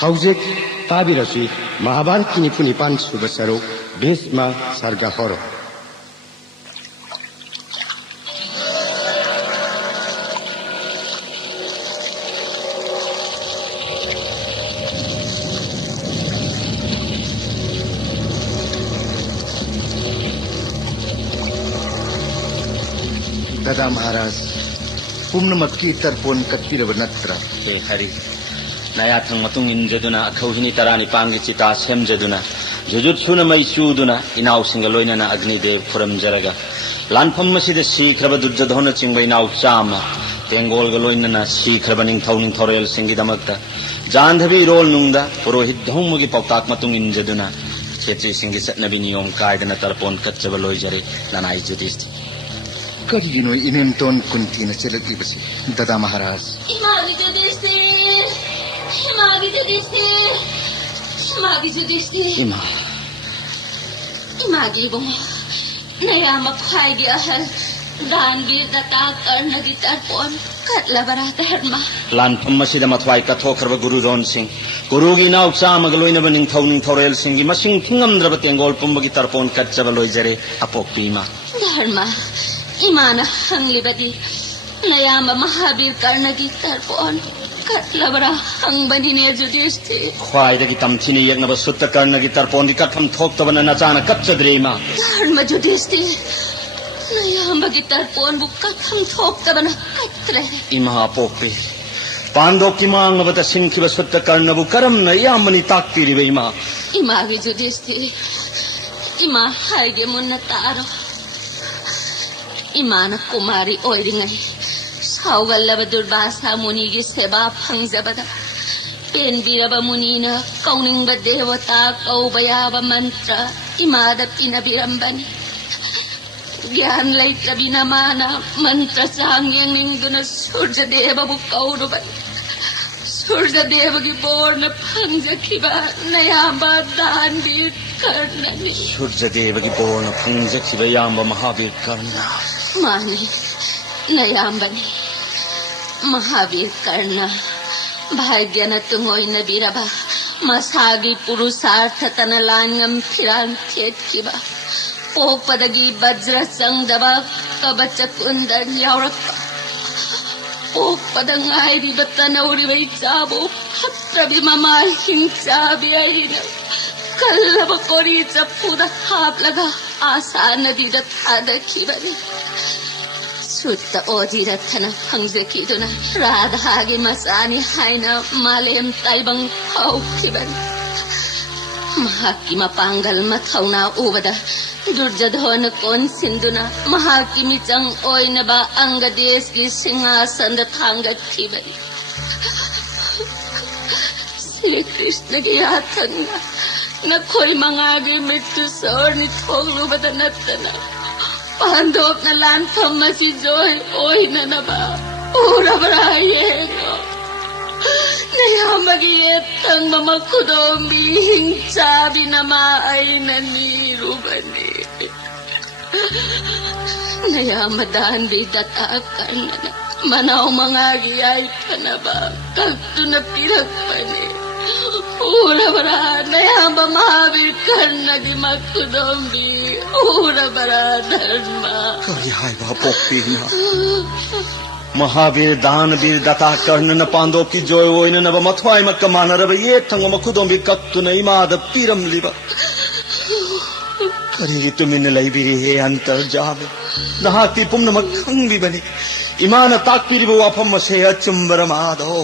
हौजेक ताबिरसी महाभारत की निपुनिपान सुबसरो भीष्म सर्ग हरो दादा महाराज पुम्नमक्की तरपोन कत्पिरब नत्र हरि नया थंग मतुंग इंजदुना अखौहिनी तरानी पांगी चिता सेमजदुना जुजुत्सुना मई चूदुना इनाव सिंग लोइनना अग्निदेव खुरमजरगा लानफम मसिद सीख्रब दुर्जधोन चिंग इनाव चामा तेंगोल लोइनना सीख्रब निंथौरेल सिंगिदमक्ता जानधबी रोल नुंगदा पुरोहित धौमगी पौताक मतुंग इंजदुना क्षेत्रीय सिंगी चटनबी नियम कायदना तरपोन कच्चब लोइजरे ननाई जुधिष्ठिर करिगिनो इनेमतोन कुंतीन चलकीबसी दादा महाराज इमागी जुधिष्ठिर इमागी बुंग नया मखाई अहल दानवीर दत्ता कर्णगी तरपोन कटलबरा धर्मा लानफम मसिद मथवाई कथोखरब गुरुजोन सिंह गुरुगी नाव चामग लोइनब निंथौरेल सिंगी मसिंग थिंगमद्रब तेंगोल पुंबगी तरपोन कच्चब लोइजरे अपोक्पीमा धर्मा इमान हंगलिबदी नयाम महावीर कर्णगी तरपोन कटलबरा हंगबनीने जुधिष्ठिर ख्वाइदगी तमथिनी यज्ञब सुत्त कर्णगी तरपोन कथम थोक्तबन नचाना कच्चद्रेमा धर्म जुधिष्ठिर नयामगी तरपोन बु कथम थोक्तबन कत्रे इमा अपोक्पी पांडव की मांगबत सिंखिब सुत्त कर्णबु करमन यामनी ताक्तिरिबे इमागी जुधिष्ठिर इमा हाइगे मुन्ना तारो इमान कुमारी ओइरिंगई सावगल्लब दुर्वासा मुनिगी सेवा फंगजबदा पेनबीरब मुनिना कौनिंग देवता कौबयाब मंत्र इमाद पिनबिरंबनी ज्ञान लैत्रबिना माना मंत्र सांगयंगनिंगदुना सूर्यदेवबु कौरुबन सूर्यदेवगी बोर्न फंगजखिबा नयाबा दानवीर कर्णनी सूर्यदेवगी बोर्न फंगजखिबा याम महावीर कर्ण मानी नयाम्बनी महावीर कर्ण भाग्यन तुंगोइन बिरबा मसागी पुरुषार्थ तन लांगम फिरान थेटकिबा पोपदगी वज्र संगदबा कबच कुंदन यावरक पोपदंग आइरिब तनौरिबै चाबो फत्रबि ममा हिंसाबि आइरिन कल्लब कोरी चपुद हाप लगा आशा नदी थादखिबनी सुत्त ओजिरथन फंगजखिदुना राधागी मसानी हाइना मालेम ताइबंग हौखिबन महाकी मपांगल मथौना उबदा दुर्जधन कोन सिंधुना महाकी मिचंग ओइनबा अंग देश की सिंहासन थांगखिबन श्री कृष्ण की यातना नखोई मंगागे मृत्यु सोरनी थोगलुबदा नतना पांडव न लानफम मसी जोय ओइना नबा उरबरा येगो नयामगी येतंग मखुदोंबी हिंसा बिनमा आइना नीरुबनी नयामदान भी दत्ता कर्णना मनाव मंगागी आई फनबा कल्तुन पिरकपने ऊरबरा नयाम महावीर कर्ण दिमकुदोंबी ऊरबरा धर्म महावीर दानवीर दत्ता कर्ण न पांडव की जोय ओइन नब मथवाई मक्क मानरब ये थंग मखुदोंबी कत्तुन इमाद पीरम लिबा करी तुमिन लैबिरी हे अंतर जावे नहाती पुम्न मखंगी बनी इमान ताकपीरिब वाफम से अचुंबर माधो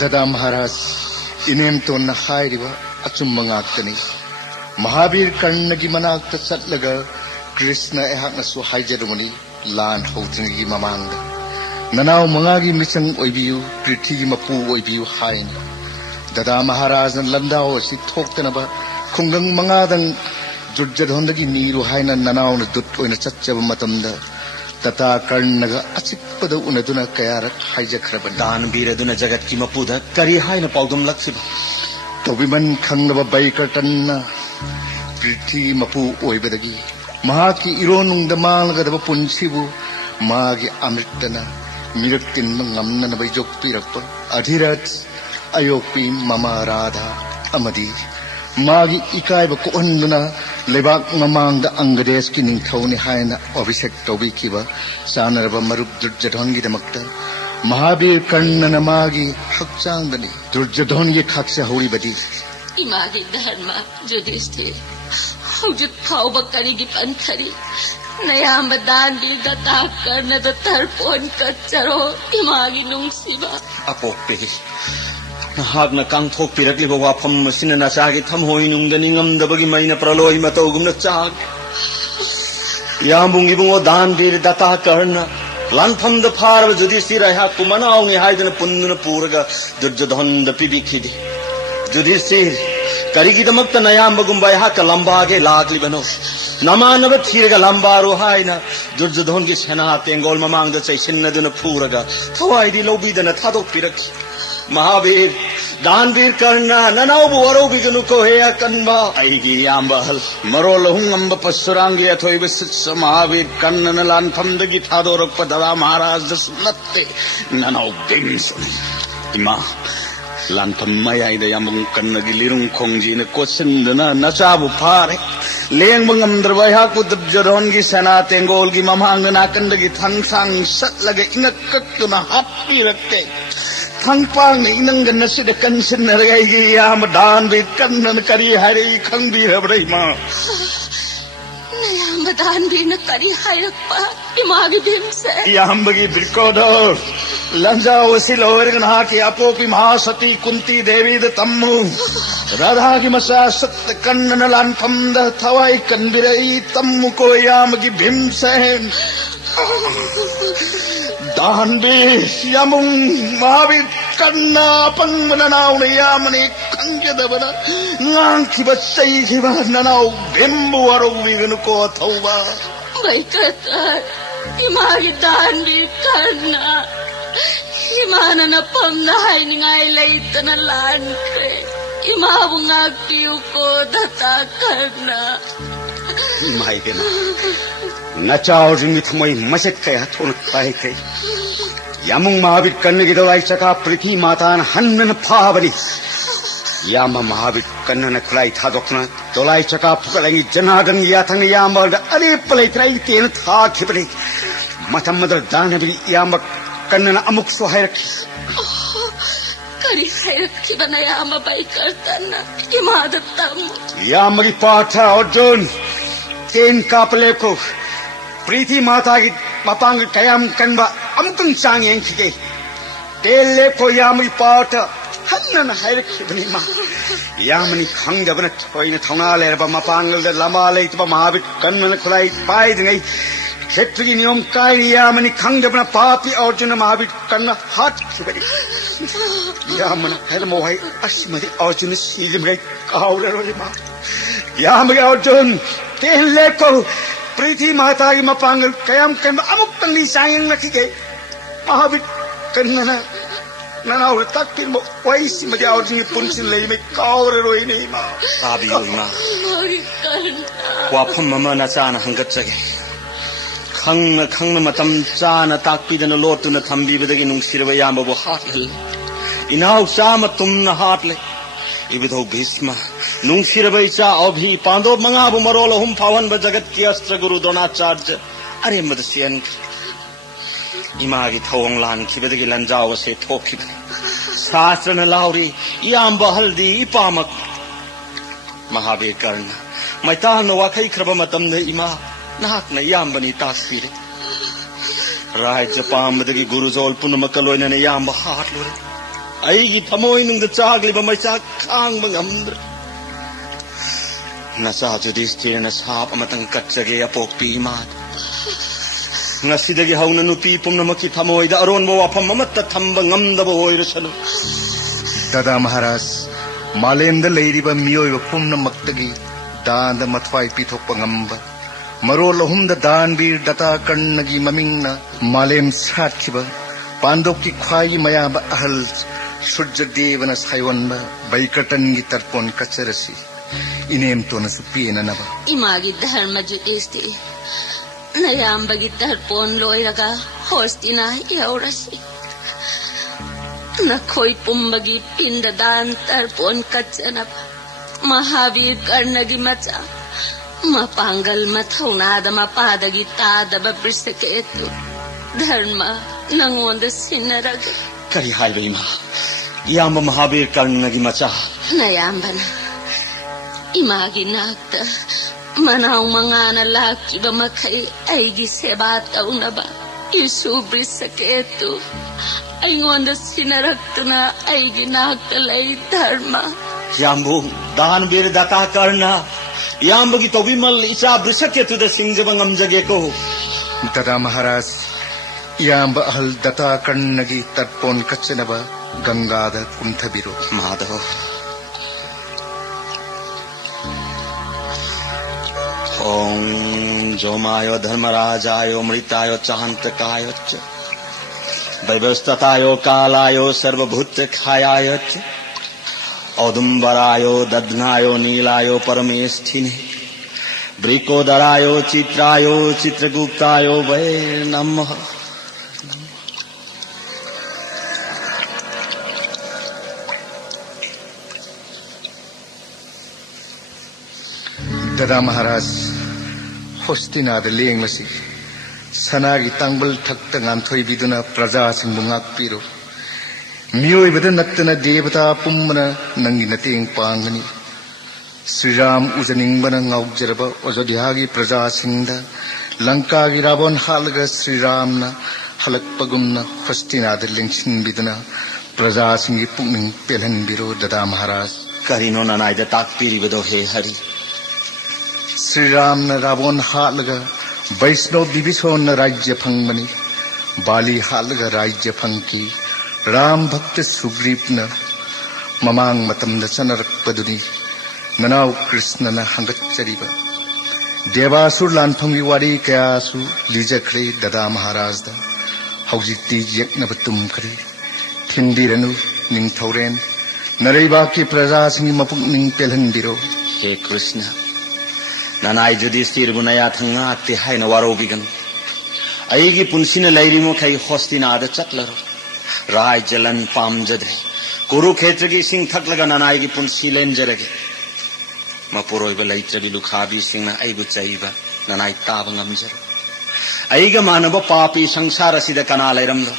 दादा महाराज इनेम तो नहाइरिब अचुंब ngaktani महावीर कर्णगी मनाक्त चटलगा कृष्ण एहाकनसु हाइजरमनी लान हौद्रिंगी ममांग ननाव मंगागी मिचंग ओइबियु पृथ्वीगी मपु ओइबियु हाइन दादा महाराज लंदाव असि थोक्तनबा खुंगंग मंगादंग दुर्जधनदगी नीरु हाइन ननाव न दुत ओइना चच्चब मतमदा तथा कर्णगा अचिपद उनदुना कयारक हाइजखरब दानवीरदुना जगत की मपुदा करी हाइन पाउदम लक्सिब तोबिमन खंगनब बैकटन्ना पृथ्वी मपु ओइबदगी महाकी इरोनुंग दमालगदब पुंसिबु मागी अमृतना मिरक्तिन नंगमनबय जोक्पिरक्प अधिरथ अयोक्पी ममा राधा अमदी मागी इकायब कोहंदुना लेबाक ममांगदा अंगदेश की निंगथौनी हायना अभिषेक तौबिखिबा सानरबा मरुप दुर्योधनगी दमक्ता महावीर कर्णन मागी हक्चांगदनी दुर्योधनगी खाक्से हौरिबदी इमागी धर्म Yudhishthir हौजुक फाउबा करिगी पंथरी नयाम दानबी Dutta कर्णद तर्पोन कच्चरो Imangi नुंगसिबा अपोक्पे नहागना कांगथोकपिरक्लिबा वाफम मसिना नचागी थमहोई नुंगदनी ngamdabagi maina praloi matogumna chag yambungi bungo danbir data karna lanpham da phar Yudhishthir ha kumanaungi haidana punnuna puraga Duryodhan da pibikhidi Yudhishthir karigidamakta nayambagumba ha ka lambage lagli bano namanaba thiraga lambaro haina Duryodhan gi sena tengol mamangda chaisinaduna puraga thawaidi lobidana thadokpirakhi Mahavir दानवीर करना ननाउबु वरोबिगनु को हेया कन्बा आईगी यांबहल मरो लहुंगंब पसुरांगी अथोइब सित्स महावीर कन्नन लानफमदगी थादोरक पदवा महाराज दसुनत्ते ननाउ बिंसुन इमा लानफम मयाइद यामुंग कन्नगी लिरुंग खोंगजी ने कोसिंदना नचाबु फारे लेंगबंगमद्रबा याकु दुर्योधनगी सेना तेंगोलगी ममांगना Kannagi थंगसांग Satalge इंगक्कतुना happy रक्के थंगपांग इनंगन नसिद कंसिन नरगाईगी याम दानवीर कर्णन करी हरे खंगबीर हबरेमा नयाम दानवीर न करी हरप्पा इमागी भीमसे यामबगी बिरकोदो लंजा वसिल ओरगन हाकी अपोपि महासती कुंती देवी द तम्मु राधा की मसा सत्य कर्णन लानफम द थवाई कनबिरई तम्मु को यामगी भीमसेन दानवीर यामुंग महावीर कर्णा पंगमनाउ ने यामने खंगदबना ngang kiba nanaw bimbo warobigan ko thauba bai kata imagi danbir karna imana na pamna haingai leitana lankre imabunga kiu ko data karna mai bema nachao jimi thamai masek kay hathon pai kai yamung mahabir karne gi dawai chaka prithvi mata hannan phabani yama mahabir karne khulai thadokna dolai chaka phukalangi janadan yathang yama are palai trai ten tha khibani matamadar danabi yama karne amuk so hayrakhi kari hayrakhi bana yama bai kartana imadatam yama gi patha arjun ten kapale ko प्रीति माता की मपांग कयाम कन्बा अमतुं चांग यांखिगे तेले को यामि पाट हन्नन हायरखिबनि मा यामनि खंगबन थोइन थौना लेरबा मपांग the लमा लेतबा महाबि कन्मन खुलाई पाइ दिंगै क्षेत्रीय नियम काय यामनि खंगबन पापी अर्जुन महाबि कन्न हात खिबनि यामन हेल मोहाई अस्मदि अर्जुन सीजमै काउलरोले मा यामि अर्जुन तेले को प्रीति माता की मपांगल कयाम कम अमुक तंगी सांग रखिगे महावीर कन्नना ननाउ तक फिर वैसी मजा और जी पुंसिन ले में कावर रोई नहीं मां बाबी रोई मां वाफम ममा न चाना हंगत जगे खंग मतम चाना ताक पिदन लोटुन थंबी बदगी नुंगसिरब यामबो हाटल इनाउ चाम तुम न हाटले इबिधो भीष्म नुंगसिरबै चा अभि पांडव मंगाबु मरोल हुम फावन ब जगत की अस्त्र गुरु द्रोणाचार्य अरे मदसियन इमागी थौंग लान खिबदगी लंजाव से थोखिब शास्त्रन लाउरी याम बहल्दी पामक महावीर कर्ण मैतान वाखै खरब मतम ने इमा नाक न याम बनी तास्वीर राज्य पामदगी गुरुजोल पुनमक लोइन ने याम हाट लोरे अईगी थमोई नुंग चागलिब मैचा खांग मंगमद्र नसा युधिष्ठिर न साप अमतंग कच्चगे अपोक्पी इमाद ngasi hauna nupi pumnamaki thamoida aronba wafam amatta thamba ngamdaba oirasanu Dada Maharaj malemda leiriba miyoiba pumnamaktagi danda mathwai pithokpa ngamba marol ahumda danbir data karnagi mamingna malem satkiba pandokki khwai mayaba ahal Surjadevana Saiwanba Baikatangi Tarpon Kacharasi Inem Tona Supina Nava Imagi Dharma Judhisti Nayambagi Tarpon Loiraga Hostina Yaurasi नखोई पुंबगी पिंडदान तर्पोन कच्चनब महावीर कर्णगी मचा मपांगल मथौनाद मपादगी तादब वृषकेतु धर्म नंगोंद सिन्नरग करी highway इमा इयाम्ब महावीर कर्णगी मचा नयाम्बना Imangi नाक्ता मनाउ मंगाना लाकिब मखै ऐगी सेवा तौनबा यीशु वृषकेतु ऐंगोंद सिन्नरक्तुना ऐगी नाक्ता लै धर्म याम्बु दानवीर दाता कर्ण याम्बगी तौबिमल इचा वृषकेतुदा सिंगजब ngamjageko ददा महाराज इयाम्ब अहल दता कर्णगी तर्पोन कच्चनबा गंगाद कुंथबिरो माधव ओम जोमायो धर्मराजायो मृतायो चांतकायो च वैवस्ततायो कालायो सर्वभूत खायाय च औदुम्बरायो दध्नायो नीलायो परमेष्ठिने वृकोदरायो चित्रायो चित्रगुप्तायो वै नमः ददा महाराज होस्तिनाद लेंगमसी सनागी तांबल थक्त nganthoi प्रजा सिंह ngakpiro मियोइबद नत्तना देवता पुम्मना नंगी नतेंग पांगनी श्री राम उजनिंगबना ngaugjरब अयोध्यागी प्रजा सिंहदा लंकागी रावण हालग श्री रामना हलकपगुमना होस्तिनाद लेंगसिनबिदना प्रजा सिंगी पुंगनिंग पेलहनबिरो ददा महाराज करिनो ननाइदा ताकपिरिबदो हे हरि श्री राम न रावण हालग वैष्णव विभीषण न राज्य फंगमनी बाली हालग राज्य फंकी राम भक्त सुग्रीव न ममांग मतम न चनरकपदुनी ननाव कृष्ण न हंगच्चरिब देवासुर लानफंगी वारी कयासु लिजखरे ददा महाराज दा हौजिक्ति यक्नब तुमखरे थिंदिरनु निंगथौरेन नरैबाकी प्रजा सिंगी मपुकनिंग पेलहनबिरो हे कृष्ण ननाई जुधिष्ठिर बुनया थंगा ते हाइना वारोबिगन अईगी पुनसिन लैरिमो खै होस्तिनाद चटलरो राय जलन पामजदे कुरुक्षेत्र की सिंह थकलगा ननाई की पुनसि लेंजरगे मपुरोइब लैत्रबि लुखाबि सिंहना अईबु चैबा ननाई ताब ngamjaro अईगा मानब पापी संसार असिदा कना लैरमलो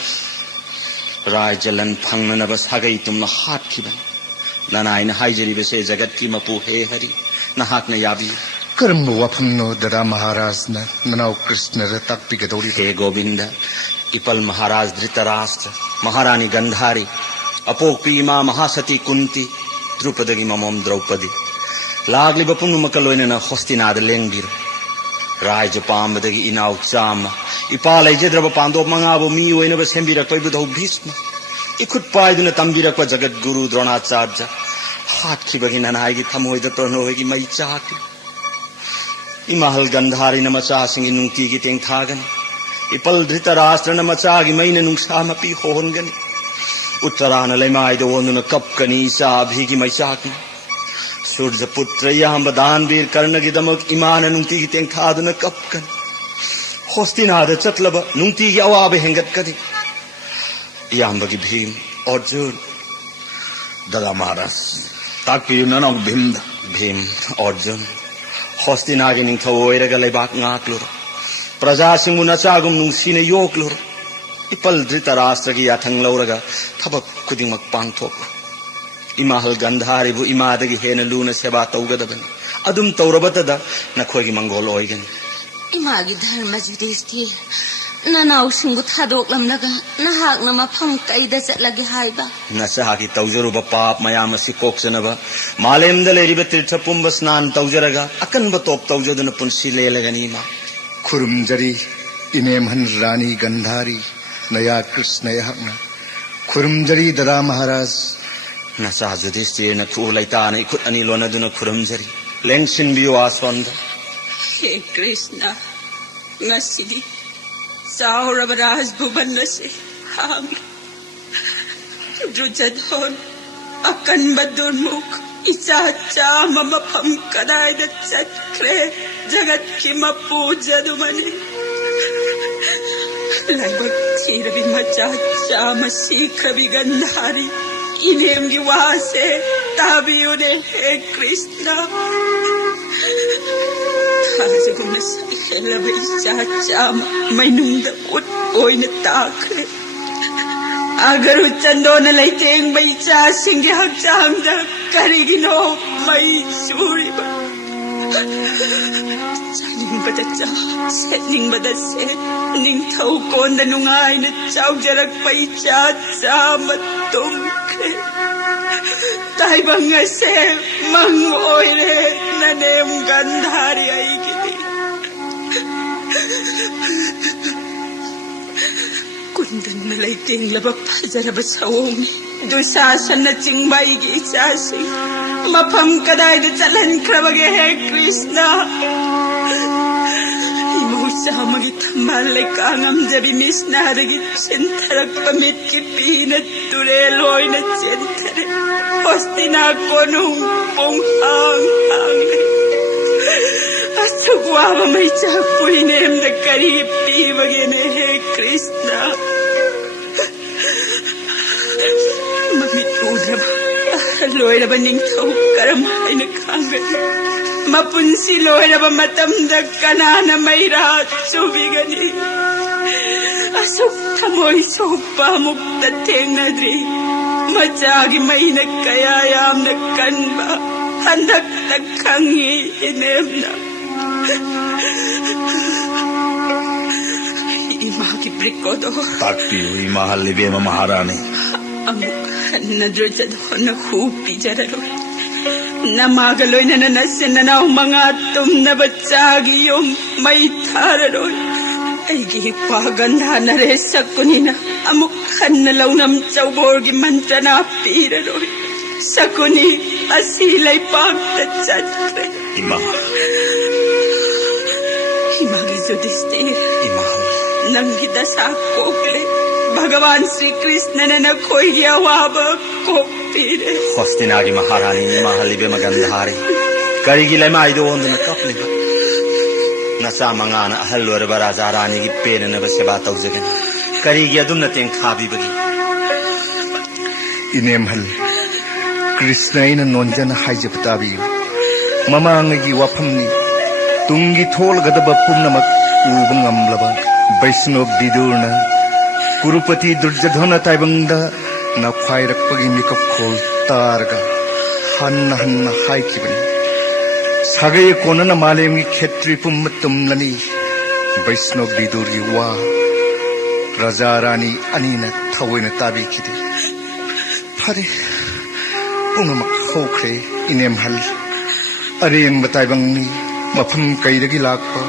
राय जलन फंगनब सागै तुमना हातखिबन ननाईना हाइजरिबसे जगत की मपु हे हरि नहाकना याबि कर्म वफमनो ददा महाराज न ननाव कृष्ण र ताकपिगदौरी हे गोविंद इपल महाराज धृतराष्ट्र महारानी गंधारी अपोक्पी मां महासती कुंती द्रुपदगी ममोम द्रौपदी लागलिब पुंगमक लोइनना होस्तिनाद लेंगिर राज पामदगी इनाव चाम इपा लैजद्रब पांदोप मंगाबो मी ओइनब सेंबिरक्पैबुधौ भीष्म इखुट पाइदुना तंबिरक्प जगत गुरु द्रोणाचार्य हातखिबगी ननाईगी थमोइद प्रणोइगी मई चाकि इमहल गंधारी न मचा सिंगी नुंगती की तेंग थागन इपल धृतराष्ट्र न मचा की मईन नुंगसा मपी होनगन उत्तरान लेमाई दो न कपकनी सा भी की मैचाकन सूर्य पुत्र याम दानवीर कर्ण की दमक इमान नुंगती की तेंग थाद न कपकन होस्तिनाद चतलब नुंगती की अवाब हेंगत कदे याम की भीम अर्जुन ददा महाराज ताकपिरु ननौ भीम अर्जुन होस्तिनागी निंगथौ ओइरगा लैबाक ngakluरो प्रजा सिंगु नचागुम नुंगसिने योक्लुरो इपल धृतराष्ट्रगी याथंग लौरगा थबक खुदिंगमक पांगथोक इमाहल गंधारीबु इमादगी हेन लूना सेवा तौगदबनी अदुम तौरबतदा नखोगी मंगोल ओइगनी इमागी धर्म जुधिष्ठिर ननाउ सिंगु थादोकलमलगा नहाकना मफम कैदा चटलगे हाइबा नचागी तौजरुब पाप मयाम असि कोक्सनबा मालेमदा लेरिब तीर्थ पुंब स्नान तौजरगा अकनब तोप तौजदुन पुंसि लेलगनीमा खुरुमजरी इनेमहन रानी गंधारी नया कृष्ण यहकना खुरुमजरी ददा महाराज नचा जुधिष्ठिर न थु लैतान इखुत अनि लोनदुन खुरुमजरी लेंगसिन बियो आसवंद हे Krishna ngasiди Saurab Rajbhuban nasi hami Drujadhon akan badunmuk isa chama mapam kaday na sakre jagat ki mapuja dumani लाइबक थीरबी मचा चामा सीखबी गंधारी इनेम की वासे ताबियोने हे कृष्णा थाजगुन साइलबी चामा मैनुंग उत ओइन ताखे अगर चंदोन लेतेंग बैचा सिंगे हकचांग दा करिगिनो मई सूरीबा चाइनिंग बदचा सेनिंग बदसे निंग थौ कोन द नुंगाई न चाउजरक बैचा चामा तुमखे ताइबंग से मंग ओइरे ननेम गंधारी आईगी कुंदन में लेतेंग लबक फजरब सवोंग दुशासन चिंबाई की चासी मफम कदाई द चलन क्रबगे है कृष्णा इमोसा मगी थम्बाल ले कांगम जबी निस्नारगी चिंतरक पमित की पीन तुरे लोई न चिंतरे हस्तिना कोनु पोंग हांग हांग असुगवाब मैं चापुई नेम द करीब पी बगे ने है कृष्णा मम्मी उद्रब लोयरब निंगथौ करम हाइन खांगनी मपुंसी लोयरब मतम द कनाना मैरा चुबिगनी असुक थमोई सोपा मुक्त थेंगनद्री मचागी मैन कया यामन कनबा हंदक तक खंगी इनेमना इमा की ब्रिकोदो ताकती हुई महालिबे महारानी नद्रजद होना खूब पिजरलो नमागलोय ननसे ननाव मंगा तुम न बच्चागी योम मई थारलो ऐगी पागंधा नरे सकुनिना अमुक हन्न लौनम चौबोरगी मंत्रना पीरलो सकुनी असी लई पाक तचत्रे इमा की जुदिस्तीर इमा नंगी दशा कोकले भगवान श्री कृष्ण ने न कोई गया वाब को पीरे हस्तिनागी महारानी महालिबे मगंधारी करिगी लेमा आइदो ओंदन कपलिबा नसा मंगाना अहलवर राजा रानी की पेन न बसेबा तौजगन करिगी अदुम न तें खाबीबगी इनेमहल कृष्ण नोंजन हाइजबताबियु ममांगी वफमनी तुंगी थोलगदब पुनमक उबंगमलबा वैष्णव विदुरना कुरुपति दुर्जधन ताइबंग नफाइरपगी मिकप खोल तारगा हन्न हन्न हाइकिबनी सागय कोनन मालेमगी क्षेत्री पुम तुमलनी वैष्णव विदुरगी वा राजा रानी अनीना थवैना ताबिखिदि फरे पुंगमक होख्रे इनेमहल अरेंग बताइबंगनी मफम कैदगी लाकपा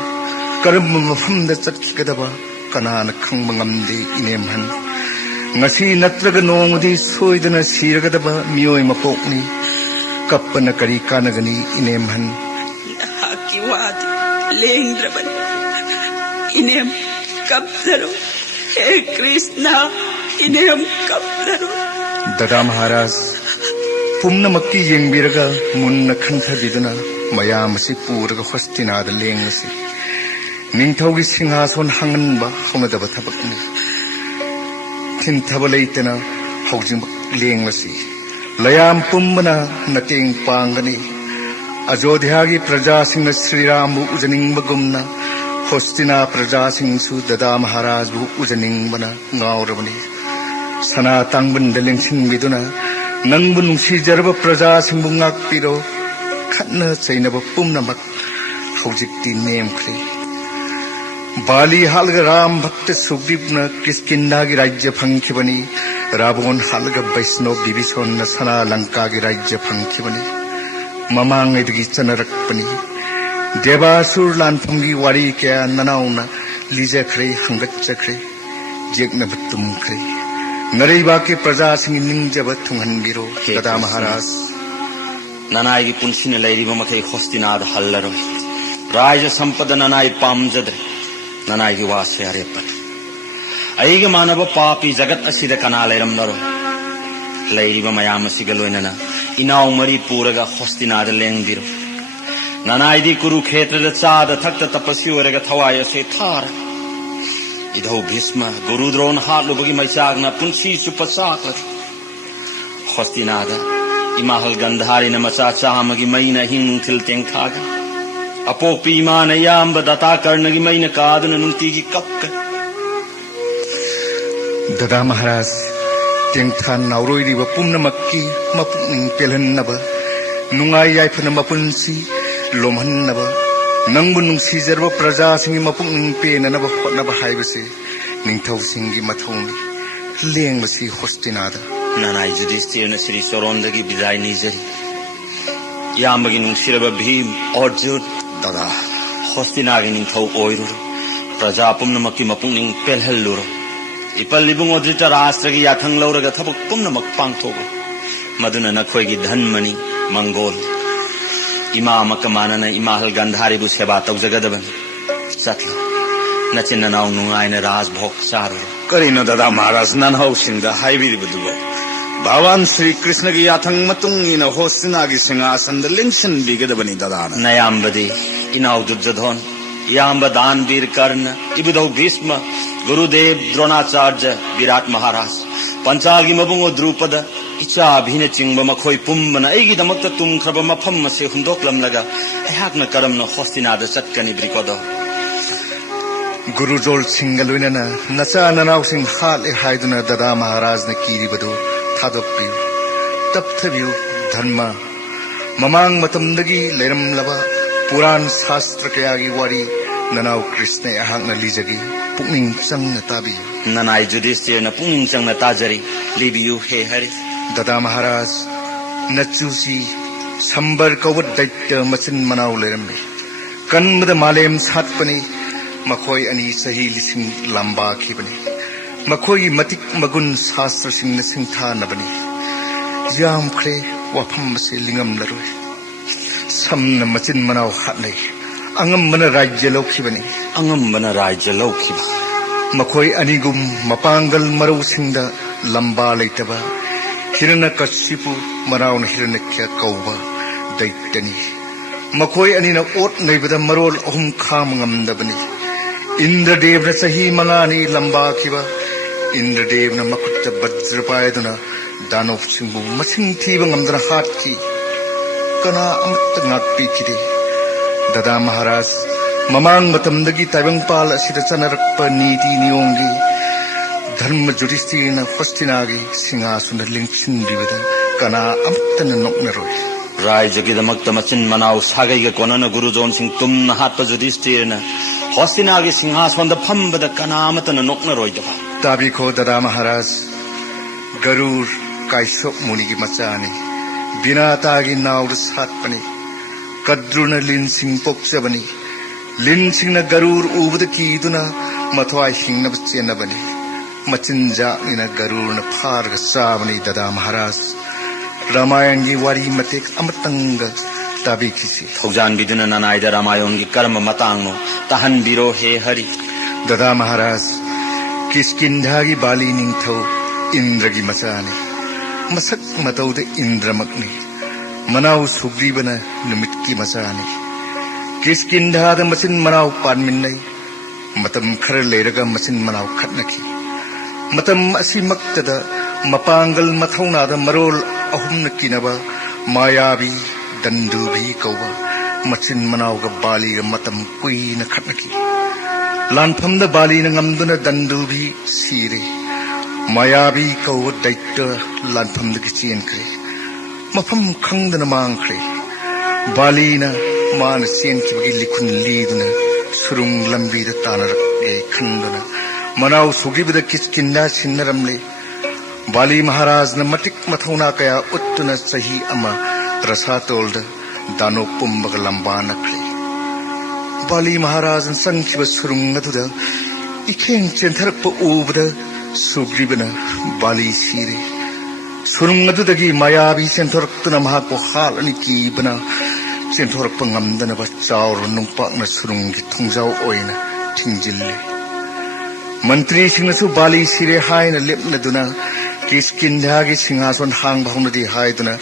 करम मफम द चटखिगदबा कनान खंग ngamde इनेमहन ngasi natraga nongdi soidana siragadaba mioi mapokni kappana kari kanagani inemhan haki wadi lendraban inem kapdaro हे Krishna inem kapdaro dada maharaj pumnamakki yengbiraga munna khanthabiduna mayamasi puraga hostinada lengasi ningthaugi singhason hanganba haunadaba thabakni थिंथब लेतना हौजिंग लेंगलसी लयाम पुम्बना नतेंग पांगनी अयोध्या की प्रजा सिंह श्री राम उजनिंगबगुमना होस्तिना प्रजा सिंह सु ददा महाराज बु उजनिंगबना गावरबनी सना तांगबन दलेंसिंग बिदुना नंगबु नुंसीजरब प्रजा सिंह बु ngakpiro खन्न चैनब पुम्नमक हौजिक्ति नेमख्रे बाली हालग राम भक्त सुग्रीव न किष्किंधा की राज्य फंखिबनी रावण हालग वैष्णव विभीषण न सना लंका की राज्य फंखिबनी ममांगदगी चनरकपनी देवासुर लानफम की वारी क्या ननाउना लीजखरे हंगचखरे जेगनब तुमखरे नरेबा के प्रजा सिंह निंजब थुंगनबिरो ददा महाराज ननाई की पुंसी ने लैरिब मखै हस्तिनाद हल्लरो राज्य संपद ननाई पामजद्रे ननाई की वासे अरेपन अईगे मानव पापी जगत असिद कना लेरमनरो लैरिब मयाम असिग लोइनना इनाउ मरी पूरगा हस्तिनाद लेंगदिरो ननाई दी कुरुक्षेत्र चाद थक्त तपस्वी ओरगा थवाय से थार इधौ भीष्म गुरुद्रोण हाटलुबगी मैचागना पुंसी चुप्प चाकलर हस्तिनादा इमाहल गंधारिना मचा चामगी मैना हिंथिल तेंखागा अपोपी इमाना याम्ब दता कर्णगी मैना कादुना नुंतीगी कक्क ददा महाराज तेंथान नावरोइरिबा पुम्नमक्की मपुंग पेलहन्नबा नुंगाई याइफना मपुंसी लोमहन्नबा नंगबु नुंसीजरबा प्रजासिंगी मपुंग पेननबा होटनबा हाइबसे निंथौसिंगी मथौनी लेंबसी हस्तिनादा ननाई युधिष्ठिरना श्री सरोनदगी विदाय निजरी याम्बगी नुंसिरबा भीम अर्जुन दादा हस्तिनागी निंथौ ओइरुरो प्रजा पुम्नमक्की मपुंग पेलहल्लुरो इपल्लिबुंग धृतराष्ट्रगी याथंग लौरगा थबक पुम्नमक पांगथोगो मदुना नखोइगी धनमणि मंगोल इमा अमकमानना इमाहल गंधारिबु सेवा तौजगदबन चतला नचिन ननाव नुंगाइना राजभोग चारो करिनो दादा महाराज ननहौसिंगदा हाइबिरिबदुबो भगवान श्री कृष्ण की याथंग मतुंगिन हस्तिनागी सिंहासन लिंगसन बिगदबनी दादा नयाम्बदी इनाव दुर्योधन याम्ब दानवीर कर्ण इबुदौ भीष्म गुरुदेव द्रोणाचार्य विराट महाराज पंचालगी मबुंगो द्रुपद इचा भीने चिंग मखोई पुम्बना एगिदमक्ता तुम्ख्रब मफम मसे हुंदोक्लमलगा अहाकना करमना हस्तिनादा चटकनी ब्रिकोदो गुरुजोल सिंगलुइनना नचा ननावसिंग हाले हाइदुना ददा महाराज ने कीरिबदो थादोक्पियु तप्थबियु धर्म ममांग मतमदगी लेरमलबा पुराण शास्त्र कयागी वारी ननाव कृष्ण अहाकना लीजगी पुनिंग चंगना ताबियु ननाई युधिष्ठिरना पुनिंग चंगना ताजरी लिबियु हे हरि ददा महाराज नचुसी संबर कवत दैत्य मचिन मनाव लेरमे कन्मद मालेम सातपनी मखोई अनि सही लिसिंग लंबा खिबनी मखोई मतिक मगुन शास्त्र सिंह सिंथा नबनी याम खरे वफम से लिंगम लरोय समन मचिन मनाव हाटले अंगम राज्य लौखिबनी अंगम राज्य लौखिबा मखोई अनिगुम मपांगल मरौ सिंह लंबा लेतबा हिरण्यकशिपु मनावन हिरण्यक्य कौबा दैत्यनी मखोई अनिना ओट नैबदा मरोल अहुम खाम ngamdabani इंद्रदेव सही मंगानी लंबा खिबा इंद्रदेव न मकुट वज्र पायदुना दानव सिंबु मसिंग थीब ngamdana हाट की कना अमत ngakpi खिदे ददा महाराज ममांग मतमदगी ताइबंगपाल असिदा चनरकपा नीति नियोंगी धर्म युधिष्ठिरना हस्तिनागी सिंहासन लिंगसिनबिबदा कना अमतन नोक्नरोय राज्यगिदमक्ता मचिन मनाव सागैगा कोनना गुरुजोन सिंह तुमना हाटपा युधिष्ठिरना हस्तिनागी सिंहासन फम्बदा कना अमतन नोक्नरोयदबा ताबिखो ददा महाराज गरुड़ काइसोप मुनि की मचानी बिना तागी नाव सातपनी कद्रुन लिन सिंह पोक्चबनी लिन सिंह न गरुड़ उबद कीदुना मथवाई हिंगनब चेनबनी मचिंजा इन गरुड़ न फारग साबनी ददा महाराज रामायण की वारी मतेक अमतंग ताबी किसी थौजान बिदुना ननाइदा रामायण की कर्म मतांगनो तहन बिरो हे हरि ददा महाराज किसकिंधा की बाली निंथौ इंद्र की मचानी मसक मतौद इंद्रमक्नी मनाव सुग्रीवना नुमित की मचानी किसकिंधा द मचिन मनाव पानमिन्नई मतम खर लेरगा मचिन मनाव खटनकी मतम असिमक्तद मपांगल मथौनाद मरोल अहुमन किनबा मायावी दंदुभी कौबा मचिन मनावगा बालीगा मतम कुईन खटनकी लानफमद बालीना ngamduna दंदुभी सीरे मायावी कौबा दैत्य लानफमदगी चेनख्रे मफम खंगदना मांगख्रे बालीना मान चेनखिबगी लिखुन लीदुना सुरुंग लंबीदा तानरके खंदुना मनाव सुगिबदा किसकिंदा सिन्नरमले बाली महाराज न मटिक मथौना कया उत्तुना सही अमा रसातोल्द दानो पुम्बग लंबा नखले बाली महाराज न संखिब सुरुंग अदुदा इखेंग चेंथरप उबद सुग्रीवना बाली सीरे सुरुंग अदुदगी मायावी चेंथरक्तुना महाको हालनि कीबना चेंथरप ngamdana चावर नुंगपाकना सुरुंगी थुंजाव ओइना थिंजिल्ले मंत्री सिंहसु बाली सिरे हायना लेपनदुना किसकिंधागी सिंहासन हांग भावनदी हायदुना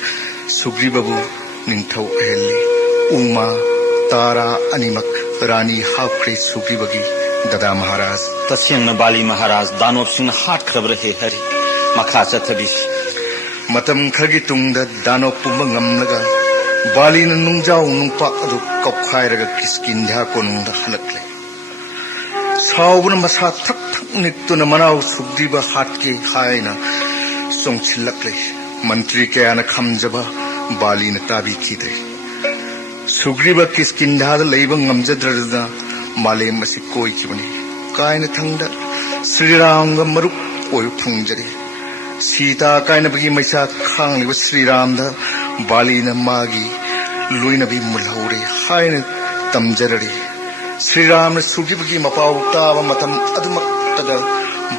सुग्रीवबु निंथौ एहल्ले उमा तारा अनिमक रानी हाफ्रे सुग्रीवगी दादा महाराज तसेंग बाली महाराज दानव सिंह हाट खबर हे हरि मखा चथबिस मतम खरगी तुंगदा दानो पुंबा ngamlaga बाली न नुंजाव नुंपा अदु कपखायरगा किस्किंधा कोनुंदा हलकले सावबन मसा थक थक निक्तुना मनाव सुग्दीबा हाटके हायना सोंगछिलकले मंत्री कयाना खमजबा बाली न ताबी खिदे सुग्रीबा किस्किंधादा लैबा ngamjadradna मालेम मसी कोई किबने कायना थंगदा श्रीरामगा मरुक ओय फंगजरे सीता कायना बगी मैसा खांगलिबा श्रीरामदा बालीना मागी लुइनबी मुलहौरे हायना तमजररे श्रीराम सुग्रीबगी मपाव ताबा मतम अदुमक्तदा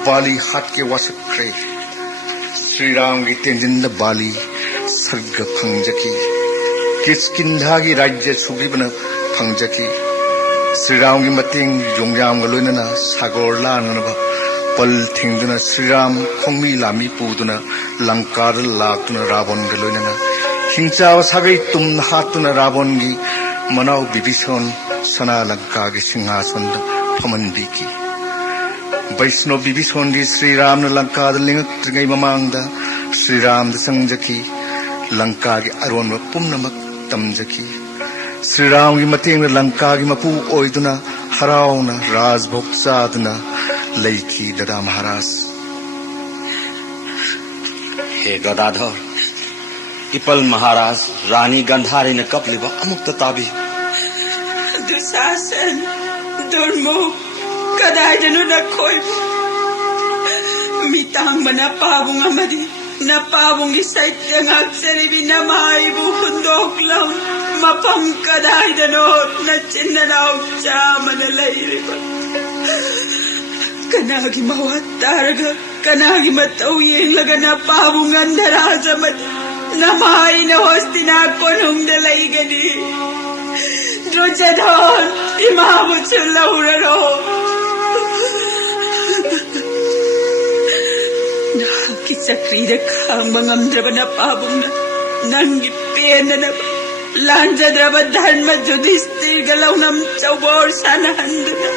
बाली हाटके वासक्रे श्रीरामगी तेंजिनदा बाली सर्ग फंगजकी किस्किंधागी राज्य सुग्रीबना फंगजकी श्रीरामगी मतेंग योंगयामगा लोइनना सागर लाननबा पल थिंगदुना श्रीराम खोंमी लामी पुदुना लंकार लाक्तुना रावणगा लोइनना हिंचाव सागै तुम हातुना रावणगी मनाव विभीषण सना लंकागी सिंहासन फमनबीकी वैष्णव विभीषणगी श्रीरामना लंकादा लिंगक्त्रिङै ममांगदा श्रीरामदा संजकी लंकागी अरोनबा पुम्नमक तमजकी श्रीरामगी मतेंगना लंकागी मपू ओइदुना हरावना राजभोग चादुना लैकी दादा महाराज हे गदाधर इपल महाराज रानी गंधारी ने कपलिबा अमुक्त ताबी दुशासन दुर्मुख कदाइदनु न खोइबु मितांग मना पाबुंग अमदी न पाबुंगी साइत्य ngakcharibi na maibu hundoklau mapam kadaidano na chinnanaw chamana lairiba kanagi mawataraga kanagi mataw yenglaga na pabung andaraja mat namay na hostina konung dalaygani drojadon imabot sulahuraro nakisakrida kang mangamdraba na pabung na nangi pena na lanjadraba dharma judhistir galaw nam chawbor sanahanduna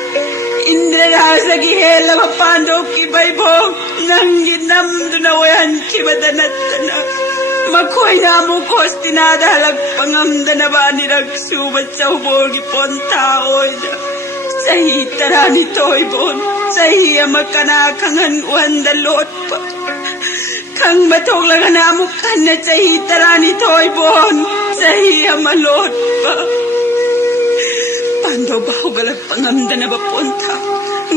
Indra Rasagi helama Pandok ki baybog nangi namduna wayan ki badanatana makoy na mo kostinada halag pangamdana ba niragsubat sa huborgi ponta oida sahi tarani toybon sahi amakanakangan wanda lotpa kang matoglaga na mo kanna sahi tarani toybon sahi amalotpa Pando bahu galag pangamdana ba ponta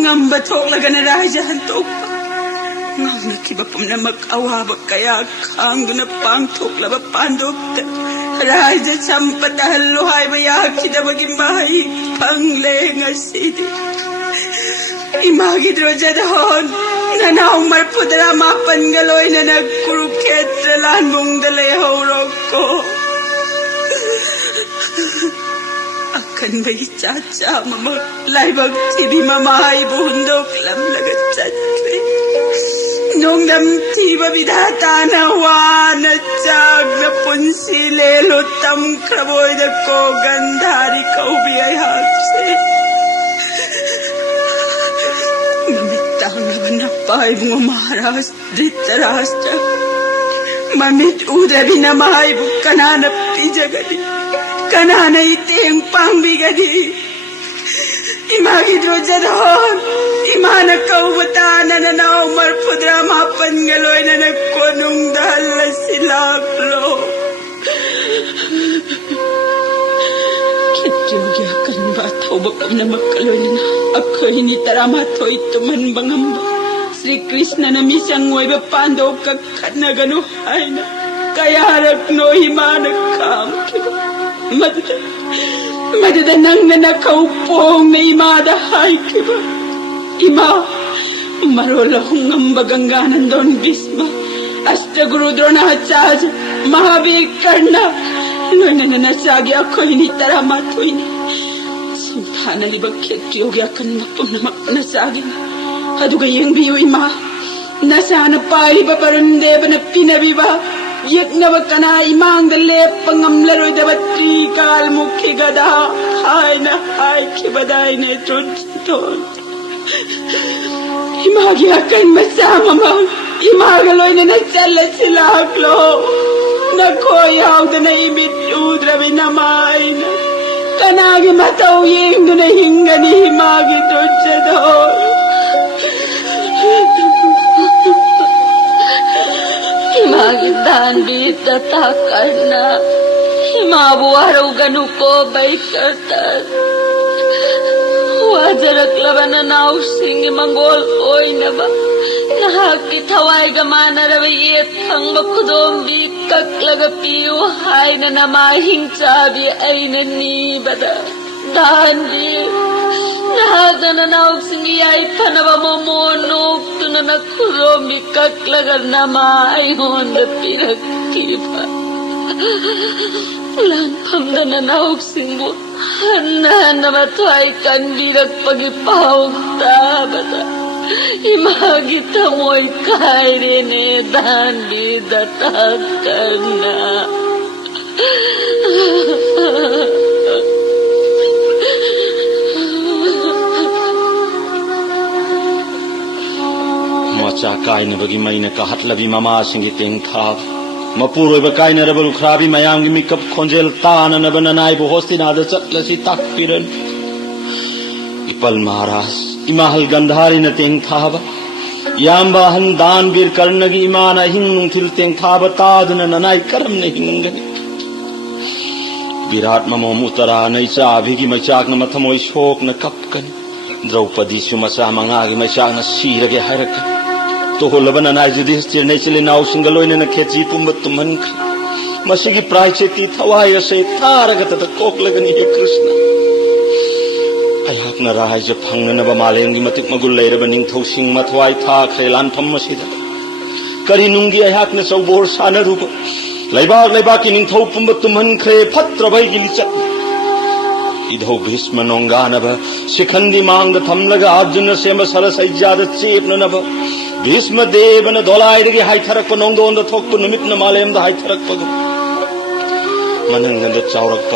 ngamba toglaga na raja hantok ngam nakibapam na mag-awa kaya kang na pang togla ba pandok raja sampatahal luhay bayaki na maging bahay panglenga sidi imagi drojadahon nanaong marpudra mapan galoy na nagkuruketra lan mong dalayaw ko akan bagi caca mama laibag tibi mamay bundok lam lagat catre nung dam tiba bidata na wana cag na punsi lelo tam kraboy da ko gandhari kau biyay hapse mamitang naman na pay bunga maharas dritaras mamit uda binamahay bukananap pijagadi kanana iteng pangbigadi imagi drojadon imana kaubutana na naumar pudra mapan galoy na nagkonong dahal na silaklo kityogi akan ba taubakam na magkaloy na ako hinitaramato ito man bangamba Sri Krishna na misyang way bapando kakanaganuhay na kaya harap no himanag kam Madadanang na nakaupong na imadahay kiba. Ima, marolahong ang bagangganan doon bisma. Asta Guru Dronacharya, Mahabir Karna. Noy na nanasagi ako hinitaramato ini. Sintana libag kityogi akan napunamak nasagi na. Hadugayang biyo ima. Nasana pali ba parundeba na pinabiba. Yak na wakana imang dalep pangamlaroy dapat trikal mukhi gada hai na hai kibaday na tronton Imagi akan masama mo. Imagaloy na nagsala sila aklo. Nakoyaw da na imit udra binamay na. Kanagi matawing do na hinga ni Himagi doon siya doon. Himagi danbit tatakan na. Himabuaraw ganuko bay kartan. Wajarak laban na nausing imangol oy na ba? Nahakit haway gamana rawiyet ang makudom bitak lagapiyo hay na namahing sabi ay nanibada. Dandi, nahaga na nausing iyay panabamomonok to na nakudom bitak lagar namay honda pinagkipa. Langpam na nanauksing mo. Hanahan na matway kan birak pagipawag tabata. Imagita mo'y kairene dan bidatakan na. Macha kain bagi maina kahatlabi mama singiting thap. Mapuroi ba kain na rabalu khrabi mayam gi mikap khonjel tana na bananai bo hostina da chatlasi takpiran. Ipal Maharaj imahal gandhari na teng thaba. Yamba han dan bir karnagi imana hinung thil teng thaba taduna nanai karam ne hingangani. Virat mamom utara nai cha abhigi machak na mathamoi shok na kapkan. Draupadi sumacha mangagi machak na sirage hairakkan. तो होलबन नाय युधिष्ठिर ने चले नाव सिंगलोइन न खेची पुंब तुमन मसिगी प्रायचिति थवाय से थारगत त कोकलगनि हे कृष्ण अयाक न राय ज फंगन न बमालेंगी मतिक मगुल लेरब निंथौ सिंह मथवाय था खैलान थम मसिदा करी नुंगी अयाक न सौबोर सान रूप लैबा की निंथौ पुंब तुमन खे फत्र भई गिली चत इधौ भीष्म नोंगानब शिखंदी मांग थमलग अर्जुन सेम सरसैजाद चेपन नब भीष्म देवन दोलाइदगी हाइथरक नोंदोंद थोक नुमितन मालेम द हाइथरक पग मनंगंद चावरक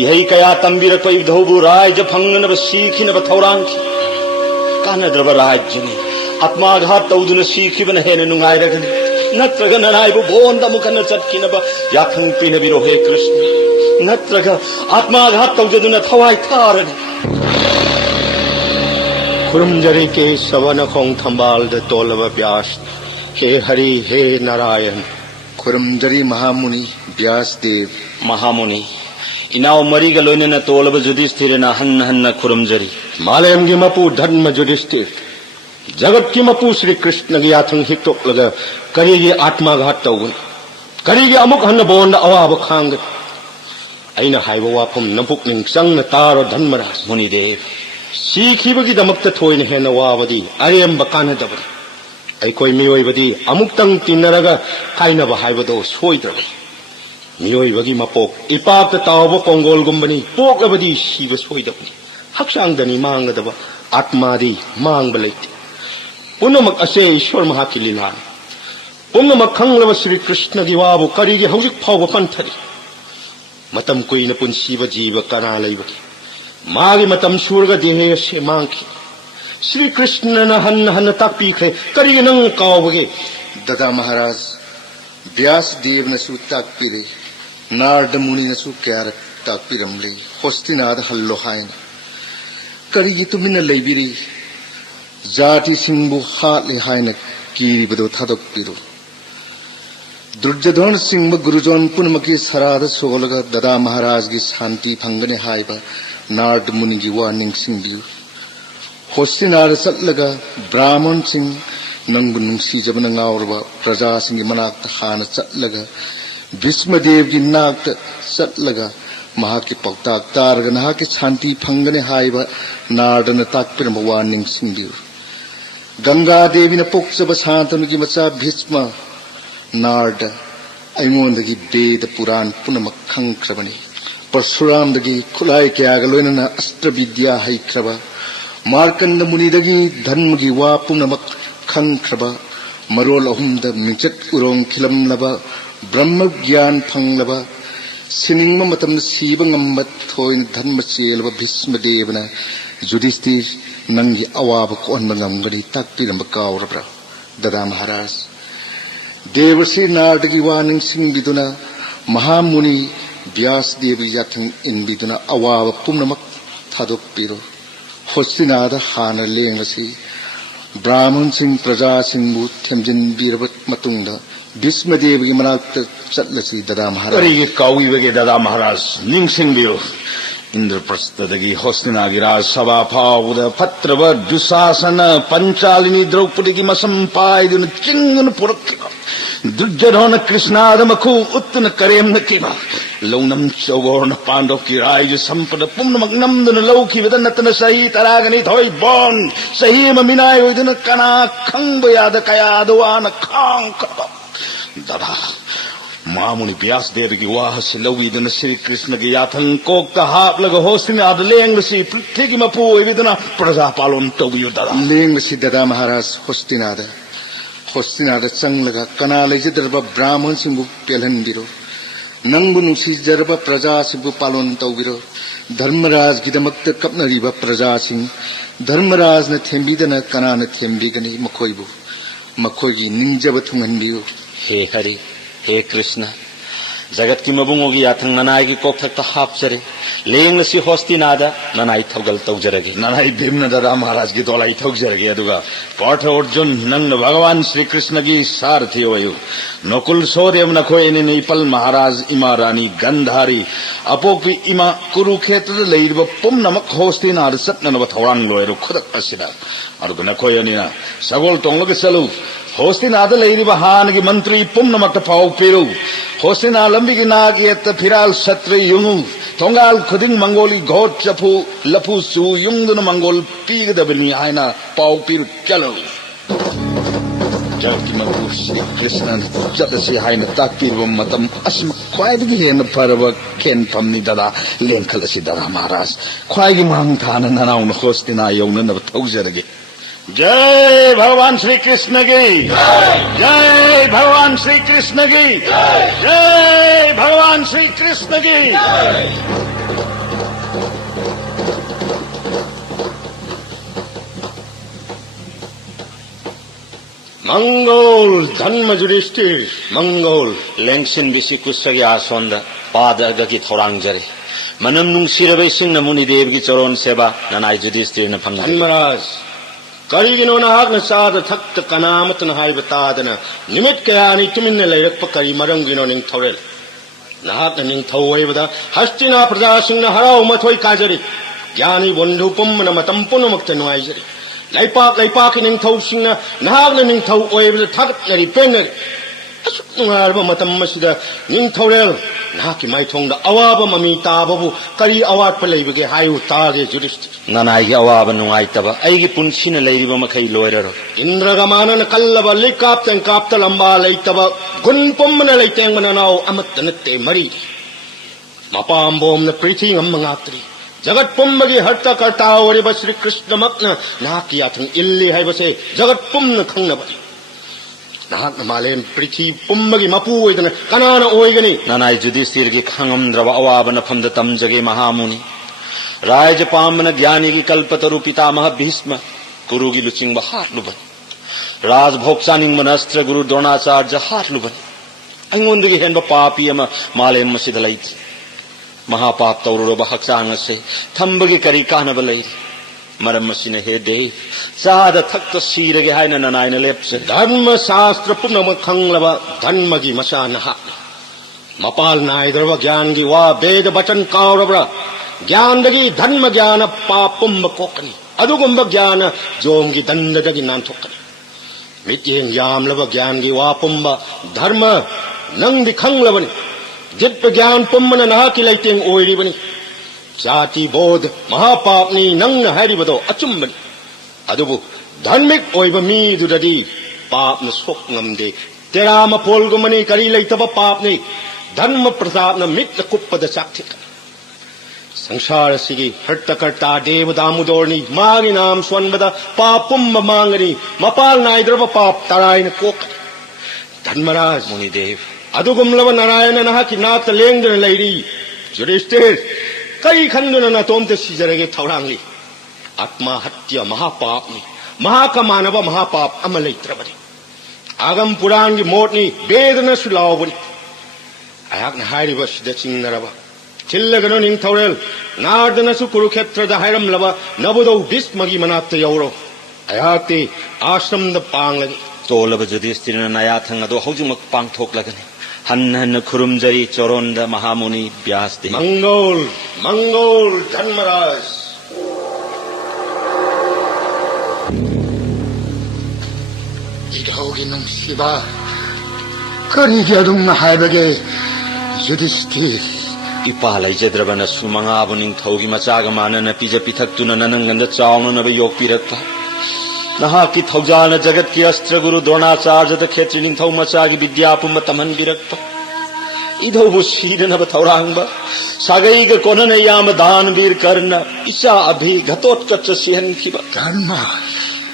इहै कया तंबिरक इधौबु राय ज फंगनब सीखिनब थौरांखि कानद्रब राज्यनि आत्माघात तौदुन सीखिबन हेन नुंगाइरगनि नत्रग ननाइबु बोंद मुखन चटकिनब याथंग पिनबिरो हे कृष्ण नत्रग आत्माघात तौजदुन थवाय थारनि खुरमजरी के सवन खोंग थंबाल द तोलव व्यास हे हरि हे नारायण खुरमजरी महामुनि व्यास देव महामुनि इनाव मरी गलोइन न तोलब युधिष्ठिर न हन्न हन्न खुरमजरी मालयम की मपु धर्म युधिष्ठिर जगत की मपु श्री कृष्ण की याथंग हिक्तोक लग करीगी आत्माघात तौगन करीगी अमुक हन्न बोंद अवाब खांग अइना हाइबो वाफम नपुक निंग संग तारो धर्मराज मुनिदेव सीखिबगी दमक्त थोइन हेन वाबदी अरेंब कानदबनी अइकोइ मियोइबदी अमुक्तंग तिन्नरगा काइनब हाइबदो सोइद्रबनी मियोइबगी मपोक इपाक तावब कोंगोलगुंबनी पोकबदी सीब सोइदबनी हक्सांगदनी मांगदब आत्मादी मांगब लैते पुनमक असे ईश्वर महाकी लीला पुनमक खंगलब श्री कृष्ण की वाबु करीगी हौजिक फावब पंथरी मतम कुइन पुंसीब जीव कना लैबगी मागी मतम सूरग देहे से मांगी श्री कृष्ण न हन्न हन्न ताकपीखे करीगी नंग कावबगे ददा महाराज व्यास देव नसु ताकपीरे नारद मुनि नसु क्यार ताकपीरमले होस्तिनाद हल्लो हायन करीगी तुमिन लैबिरी जाति सिंहबु हाले हायन कीरिबदो थादोकपीरो दुर्योधन सिंह गुरुजोन पुनमकी सराद सोलग ददा महाराज की शांति फंगने हायबा नारद मुनि की वार्निंग सिंह होस्तिनार चलग ब्राह्मण सिंह नंगु नुंसीजबन गावरब प्रजा सिंह मनाक हान चलग भीष्मदेव की नाक चलग महा की पौताक तारग नहा की शांति फंगने हायबा नारदन ताकपिरम वार्निंग सिंह गंगा देवी न पोक्सब शांतनु की मचा भीष्म नारद अइमोंदगी वेद पुराण पुनमक खंख्रबनी परशुराम दगी खुलाई क्या गलोइना अस्त्र विद्या हैख्रबा मार्कंड मुनि दगी धर्म की वा पुनमक खंख्रबा मरोल अहुम द मिचत उरोंग खिलमलबा ब्रह्म ज्ञान फंगलबा सिनिंग मतम सीब ngambत थोइन धर्म चेलबा भीष्म देवना युधिष्ठिर नंगी अवाब कोन बंगमगनी ताकपिरम कावरब्रा ददा महाराज देवर्षि नारदगी वानिंग सिंबिदुना महामुनि व्यास देवी याथंग इनबिदुना अवाब पुनमक थादोकपिरो होस्तिनाद हाना लेंगसी ब्राह्मण सिंह प्रजा सिंह थेमजिन बीरबत मतुंगदा भीष्म देवी मनाक्त चलसी ददा महाराज करी काउबगे ददा महाराज निंगसिंग बियो इंद्रप्रस्थदगी होस्तिनागी राज सभा फाउद फत्रब दुशासन पंचालिनी द्रौपदी की मसम पायदुन चिंगन पुरक्किबा दुर्योधन कृष्णाद मखु उत्तन करेम नकिबा लौनम चौगोरन पांडव की राज संपद पुनमक नमदन लौखिबद नतन सही तरागनी थोई बोन सही ममिनाय ओइदन कना खंग याद कयादवान खांग ददा मामुनि व्यास देव की वाह से लौदन श्री कृष्ण की याथंग कोक हापलग होस्तिनाद लेंगसी पृथ्वी की मपु ओइदन प्रजा पालन तौबियो ददा लेंगसी ददा महाराज होस्तिनाद चंगलगा कना लेजदरबा ब्राह्मण सिंह पेलहनबिरो नंगबु नुसिजरबा प्रजा सिंह पालन तौबिरो धर्मराज गिदमक्त कपनरिबा प्रजा सिंह धर्मराज न थेंबिदन कना न थेंबिगनी मखोगी निंजब थुंगनबियो हे हरि हे कृष्ण जगत की मबुंगोगी याथंग ननाई की कोकथक हापजरे लेंगसी होस्तिनाद ननाई थौगल तौजरगे ननाई भीमन ददा महाराज की दोलाई थौजरगे अदुगा पाठ अर्जुन नंग भगवान श्री कृष्ण की सारथी वयु नकुल सोदेव नखोयने निपल महाराज इमा रानी गंधारी अपोपी इमा कुरुक्षेत्र लेइब पुमनमक होस्तिनाद सत्ननब थौरांग लोयरु खुदक असिदा अदुगा नखोयनिना सगोल तोंगलग चलु होस्तिनाद लेइब हानगी मंत्री पुमनमक पाउ पेरु होस्तिना लंबी की नाग येत फिराल सत्र युंगु थोंगाल खुदिंग मंगोली घोट चफु लफु सु युंगदन मंगोल पीगदबनी आयना पाउ पीरु चलो जगत की मबु श्री कृष्ण चलसी हायना ताकीब मतम असम ख्वाइदगी हेन फरब खेन फमनी ददा लेंखलसी ददा महाराज ख्वाइगी मांग थान ननाउन होस्तिना यौनन थौजरगे जय भगवान श्री कृष्ण की जय भगवान श्री कृष्ण की जय भगवान श्री कृष्ण की मंगोल धर्म युधिष्ठिर मंगोल लेंगसिन बिसी कुसगी आसोंद पादग की थौरांग जरे मनम नुंगसिरबै सिंह मुनि देव की चरोन सेवा ननाई युधिष्ठिर न फंग धर्मराज करीगिनो नाहक चाद थक्त कनामतन हाइब तादना निमित कयानी तुमिन लेरक करी मरंगिनो निंगथौरेल नाहक निंगथौ ओइबदा हस्तिना प्रजा सिंह हराव मथोय काजरी ज्ञानी बंधु पुम्मन मतम पुनमक्त नुआइजरी लैपाक निंगथौ सिंह नाहक निंगथौ ओइबदा थगतनरी पेनरी नुआरबा मतम मसिदा निंगथौरेल नाहकी माइथोंदा अवाब ममी ताबबु करी अवाट लेबगे हायु तागे युधिष्ठिर ननाई अवाब नुआइतबा अइगी पुनसिन लेरिबा मखै लोयररो इंद्रगमानन कल्लबा लिकाप्तन काप्त लंबा लेतबा गुन पुम्मन लेतेंग ननाव अमत नत्ते मरी मपाम्बोम न पृथ्वी अम्मंगात्री जगत पुम्मगी हर्त कर्ता ओरिबा श्री कृष्ण मक्न नाकी याथंग इल्ली हाइबसे जगत पुम्न खंगनबा नाहक मालेम पृथ्वी पुम्मगी मपू ओइदन कनाना ओइगनी ननाई युधिष्ठिर की खंगमद्रब अवाब नफमद तमजगे महामुनि राज पामन ज्ञानी की कल्पतरु पितामह भीष्म गुरु की लुचिंग हार लुबन राजभोग चानिंग मनस्त्र गुरु द्रोणाचार्य हार लुबन अइंगोंदगी हेनब पापी अमा मालेम मसिद लैति महापाप तौरुरब हक्चांग से थंबगी करी कानब लैरि मरम मसिन हे देव चाद थक्त सीरगे हायन ननायन लेप्स धर्म शास्त्र पुनम खंगलबा धर्मगी मसा नहाक मपाल नायदरब ज्ञान की वा वेद वचन कावरबरा ज्ञानदगी धर्म ज्ञान पापुम्ब कोकनी अदुगुम्ब ज्ञान जोंगी दंडदगी नांथोकनी मित्यें यामलब ज्ञान की वा पुम्ब धर्म नंगदी खंगलबनी जित ज्ञान पुम्मन नाकी लैतेंग ओइरिबनी जाति बोध महापापनी नंग हारिबदो अचुम्बनी अदुबु धार्मिक ओइब मीदुददी पापन सोकंगमदे तेराम पोलगुमनी करी लैतब पापनी धर्म प्रतापन मित्र कुप्पद चाक्थिक संसार सिगी हर्तकर्ता देव दामुदोरनी मागी नाम स्वनबद पापुम्ब मांगनी मपाल नायद्रब पाप तरायन कोक धर्मराज मुनि देव अदुगुमलब नारायण नहाकी नाक लेंगदन लैरी युधिष्ठिर कई खंदन नतोमते सिजरगे थौरांगली आत्महत्या महापापनी महाकमानव महापाप अमा लेत्रबनी आगम पुराण की मोटनी बेदना सुलावबनी अयाकना हारिबा सिदा चिंगनरबा चिल्लगनो निंगथौरेल नारदनसु कुरुक्षेत्रदा हायरमलबा नबुदौ भीष्मगी मनाक्ता यौरो अयाक्ति आश्रमदा पांगलगी तोलब युधिष्ठिरन नयाथंग अदो हौजिमक पांगथोक्लगनि हन्न हन्न खुरुमजरी चोरोंद महामुनि व्यासदेव मंगल मंगल धर्मराज 이러기 농시바 거리기 어둠나 하이베게 유디스티 इपा लेजद्रबन सुमंगाबु निंगथौगी मचागा मानन पिजा पिथक्तुन ननंगंद चावननब योगपिरक्पा नहाकी थौजान जगत की अस्त्र गुरु Dronacharya the Chhetri Ningthou मचागी विद्यापुम तमनबिरक्पा इधौबु सीदनब थौरांगबा सागैग Conan याम दानवीर कर्ण इसा अभि घतोत्कच सिहनखिबा धर्म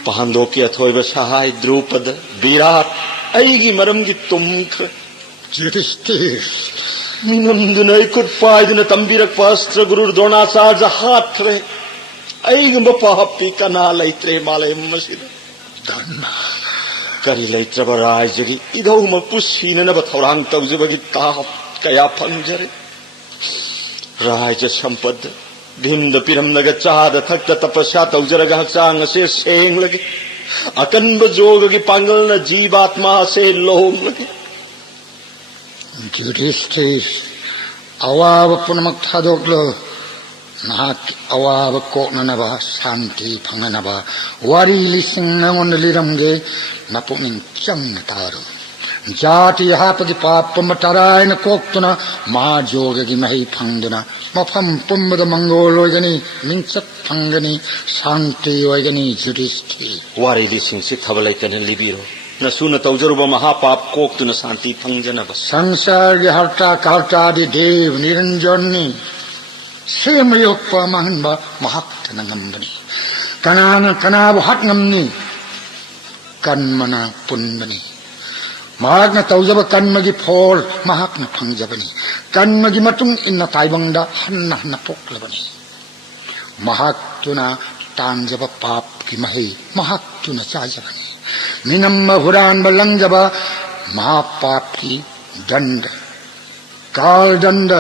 पांडो की अथोइब सहाय द्रुपद विराट ऐगी मरमगी तुमख युधिष्ठि निंगमदुना इकुट पायदुना तंबिरक्पा अस्त्र गुरु द्रोणाचार्य हाथरे ऐगम पापी कना लैत्रे मालयम मसिद धर्म करी लैत्रब रायजगी इधौ मपुसीननब थौरांग तौजबगी ताप कया फंजरे रायज संपद भीमद पिरमनग चाद थक्त तपस्या तौजरग हक्चांग से सेंग लगे अकन्ब जोगगी पांगलन जीवात्मा से लोम लगे युधिष्ठि अवाब पुनमक थादोक्लो नाक अवाब कोकननबा शांति फंगनबा वारी लिसिंग नंगोन लिरमगे नपुनिंग चंग तारो जाति हापगी पाप मटरायन कोक्तुना मा जोगगी मही फंगदुना मफम पुम्बद मंगोल ओइगनी मिंचक फंगनी शांति ओइगनी युधिष्ठि वारी लिसिंग से थबलैतन लिबिरो नसुन तौजरुब महापाप कोक्तुन शांति फंगजनब संसार के हर्ता कार्तादि देव निरंजनी सेमयोक्पा महनबा महक्त नंगम्बनी कनान कनाब हट नमनी कन्मना पुन्बनी महाक्न तौजब कन्मगी फोल महाक्न फंगजबनी कन्मगी मतुंग इन्ना ताइबंगदा हन्ना हन्ना पोक्लबनी महाक्तुना तांजब पाप की मही महाक्तुना चाजबनी मिनम्म हुरान बलंगजब महापाप की दंड काल दंड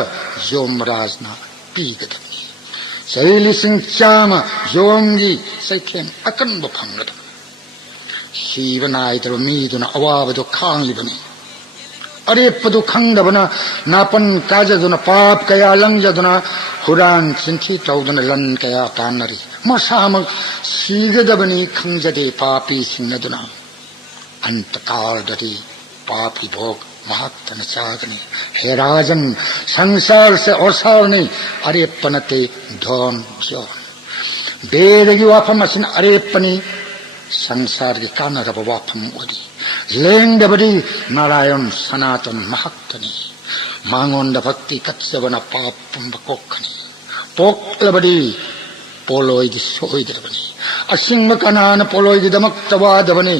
योमराजना पीगदबनी सैली सिंह चाम योमगी सैखेम अकन्ब फंगदबनी शिवनायतर मीदुना अवाबदो खांगलिबनी अरेपदो खंगदबना नापन काजदुना पाप कया लंगजदुना हुरान चिंथी तौदुना लन कया तानरी मसामक सीगदबनी खंगजदे पापी सिंगदुना अंतकालदि पापी भोग महत्तन चागनी हे राजन संसार से ओसारनी अरेपनते धन जोन बेदगी वाफम असिन अरेपनी संसार की कानरब वाफम ओदी लेंगदबदी नारायण सनातन महत्तनी मांगोंद भक्ति कच्चबना पाप पुंब कोखनी पोक्लबदी पोलोइदि सोइदबनी असिंग कनान पोलोइदि दमक्तवादबनी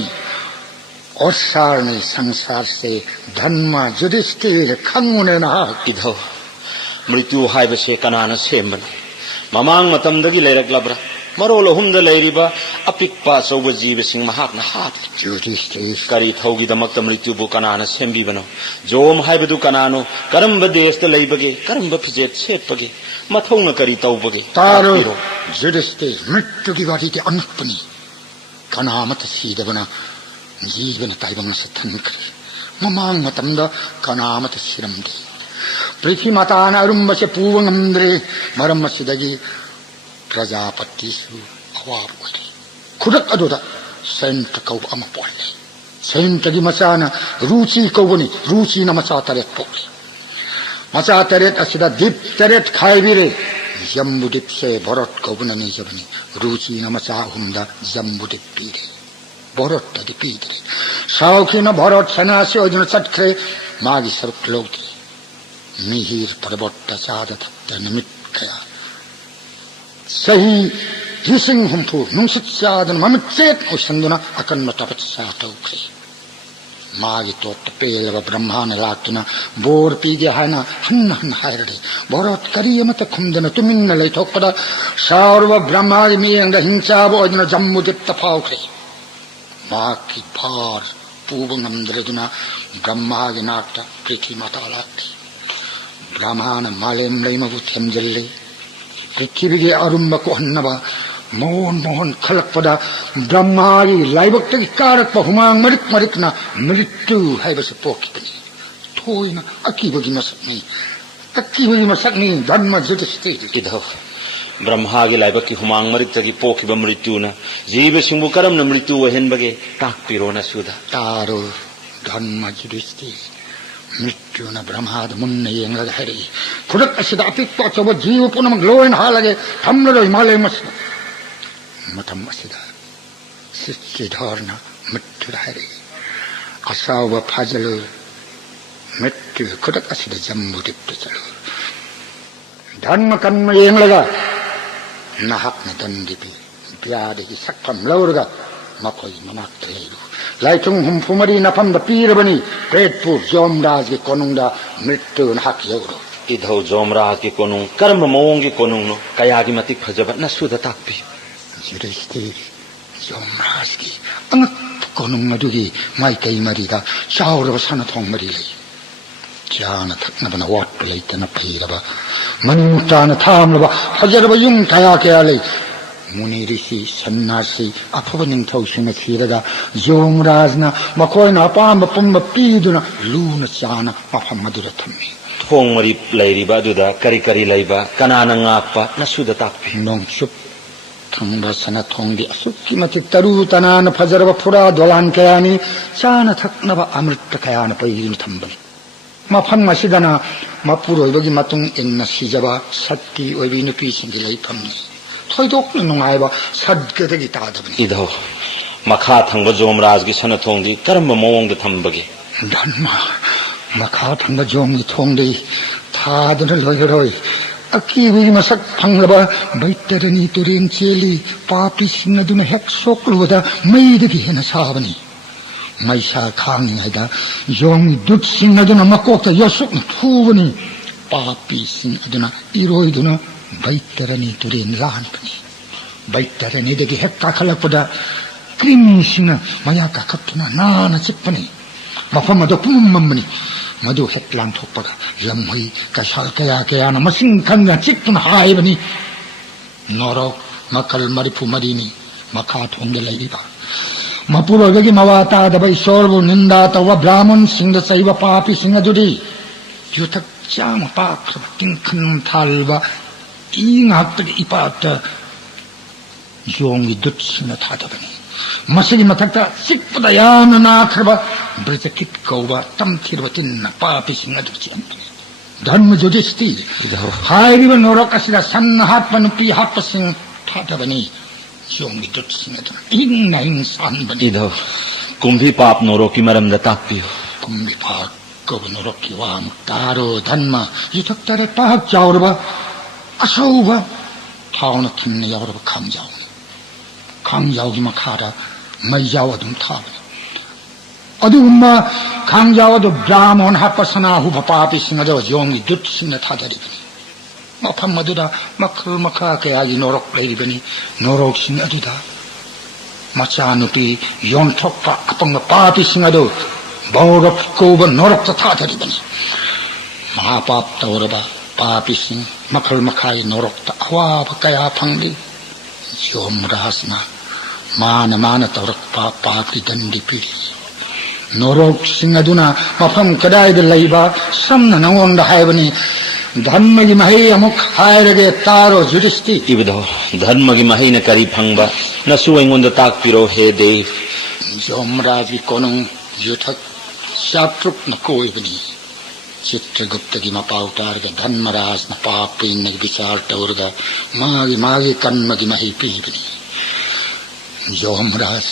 और सारने संसार से धर्म युधिष्ठिर खंगुने ना इधौ मृत्यु हाइबसे कनान सेमबन ममांग मतमदगी लेरक्लब्रा मरोल हुमद लेरिबा अपिक्पा चौब जीवसिंग महाक्न हात युधिष्ठिर करी थौगिदमक्त मृत्युबु कनान सेमबिबनो जोम हाइबदु कनानो करम्ब देशत लैबगे करम्ब फिजेत सेपगे मथौन करी तौबगे तारो युधिष्ठिर मृत्यु की बाटी के अनपनी कनामत सीदबना जीवन ताइबंग से थनखरे ममांग मतमद कनामत सिरमदे पृथ्वी माताना अरुम्ब से पूवंगमद्रे मरम सिदगी प्रजापतिसु अवाब ओइरे खुदक अदुदा सेंट कौ अमा पोले सेंट की मचाना रुचि कौबनी रुचि न मचा तरेत पोले मचा तरेत असिदा दीप तरेत खाइबिरे जम्बुदीप से भरत कौबन नि जबनी रुचि न मचा हुंदा जम्बुदीप पीरे भरत तदि पीरे साउखिन भरत सनासी ओजन चटखे मागी सर्क लोगे मिहिर पर्वत चाद थत्त निमित खया सही हिसिंग हुंफु नुंसित चादन ममचेत ओसंदुना अकन्म तपत सातौखे मागी तोट पेलबा ब्रह्माना लाक्तुना बोर पीगे हाना हन्न हन्न हायरदे बोरत करी अमत खुमदना तुमिन्ना लैथोकपदा सर्व ब्रह्मागी मियंगदा हिंसाबो अदना जम्मुदित्त फाउख्रे माकी भार पूब नमद्रदुना ब्रह्मागी नाक्ता पृथ्वी माता लाक्ति ब्रह्माना मालेम लैमबु थेमजल्ले पृथ्वीगे अरुम्बको हन्नबा मोहन मोहन खलकपदा ब्रह्मागी लाइबक्तगी कारकप हुमांग मरिक मरिकना मृत्यु हाइबसे पोकिपनि थोइना अकिबगी मसकनी धर्म जुडिस्थिति इधो ब्रह्मागी लाइबक्की हुमांग मरिकतगी पोकिबा मृत्युना जीवसिंबु करमना मृत्यु वहेनबगे ताकपिरोना सुदा तारो धर्म जुडिस्थिति मृत्युना ब्रह्माद मुन्न येंगलग हरि खुदक असिदा अपिक्प अचब जीव पुनम लोइन हालगे थम्लरो हिमालय मस मथम असिदा सिद्धि धरना मृत्यु हरि असाव फाजल मृत्यु खुदक असिदा जम्मु दिप्त चलो धर्म कर्म येंगलगा नहक न दंडिपि ब्यादगी सकफम लौरगा मखोई मनाक्त लेरु लाइथुंग हुमफुमरी नफमद पीरबनी प्रेतपुर जोमराज कोनुंगदा मृत्यु नहक यौरो इधौ जोमराज के कोनुंग कर्म मवोंग के कोनुंग नो कयागी मतिक फजब नसुदा ताकपि जुरिस्ते जोमराज की अंग कोनुंग अदुगी माइकई मरीदा चाउरब सनथोंग मरी लई जाना थकनबना वाट लैतना फैरबा मनिमुताना थामलबा फजरब युंग कया कया लई मुनि ऋषि सन्यासी अफब निंथौसिंग थीरगा जोमराजना मखोयना अपाम पुंब पीदुना लूना चाना मफम मदुर थम्मी थोंग मरी लैरिबा दुदा करी करी लैबा कनाना ngaakpa nasuda takpi नोंगसुप थंबा सना थोंगी असुक्की मतिक तरु तनाना फजरब फुरा दोलान कयानी चाना थकनबा अमृत कयाना पैगिन थंबनी मफम मसिदना मपुरोइबगी मतुंग इन्ना सिजबा सत्ती ओइबी नुपी सिंगी लैफमनी थोइदोकना नुंगाइबा सदगदगी तादबनी इधौ मखा थंग जोमराज की सनथोंदी कर्म मवोंग थंबगे धर्म मखा थंग जोंगी थोंदी थादना लोयरोय अकीबी मसक फंगलबा बैतरनी तुरेन चेली पापी सिंगदुना हेक सोकलुदा मैदगी हेना साबनी मैसा खांगिङाइदा जोंगी दुत सिंगदुना मकोकता यसुकना थुबनी पापी सिंगदुना इरोइदुना बैतरनी तुरेन लानपनी बैतरनीदगी हेक काखलकपदा क्रिमिसिंगना मया काखत्तुना नाना चिप्पनी मफम अदो पुमम्मनी मधु हेक लांथोकपदा लम्है कसाल कया कयाना मसिंग खंगा चिक्तुना हाइबनी नरक मकल मरिफु मरिनी मखा थोंगे लैरिबा मपुरोइबगी मवाता दबै सोरबु निंदा तव ब्राह्मण सिंह चैब पापी सिंह दुदी युथक चाम पाख्रब तिंखन थालबा इङाक्तगी इपात जोंगी दुत सिंह थादबनी मसिगी मथक्ता सिक्पदा यामना नाख्रबा ब्रजकित कौबा तमथिरबा तिन्ना पापी सिंह दुची अम्पनी धर्म जुडिस्ति हाइरिबा नरक असिदा सन्न हात्पा नुपी हात्पा सिंह थादबनी जोंगी दुत सिंह दुना इङना इंसान इधौ कुंभी पाप नोरो की मरमदा ताकपियो कुंभी पाप कब नरक की वाम तारो धर्म युथक तारे पाप जाउरबा असौबा थाउना थिन्ने याउरबा खांजाउगी मखारा मैजाव अदुम थाबनी अदुगुम्बा खांजावदो ब्राह्मण हापसना हुब पापी सिंगदो जोंगी दुत सिंह थादरिबनी मफम मदुदा मखल मखा कयागी नरक लैरिबनी नरक सिंह अदुदा मचानुपी योंथोकपा अपंग पापी सिंगदो बौरफ कोब नरक थादरिबनी महापाप तौरबा पापी सिंह मखल मखाई नरक अवाब कया फंगली जोमराजना मान तौरक्पा पापी दंडी पीड़ी नोरोक सिंह अदुना मफम कदाइद लैबा समना नंगोंदा हाइबनी धर्म की मही अमुक हायरगे तारो जुडिस्ति इबदो धर्म की मही न करी फंगबा नसु इंगोंदा ताकपिरो हे देव जोमराज की कोनुंग युथक शात्रुक न कोइबनी चित्रगुप्त की मपाउतार के धर्मराज न पापी न विचार टौरगा मागी कर्म की मही पीबनी जोमराज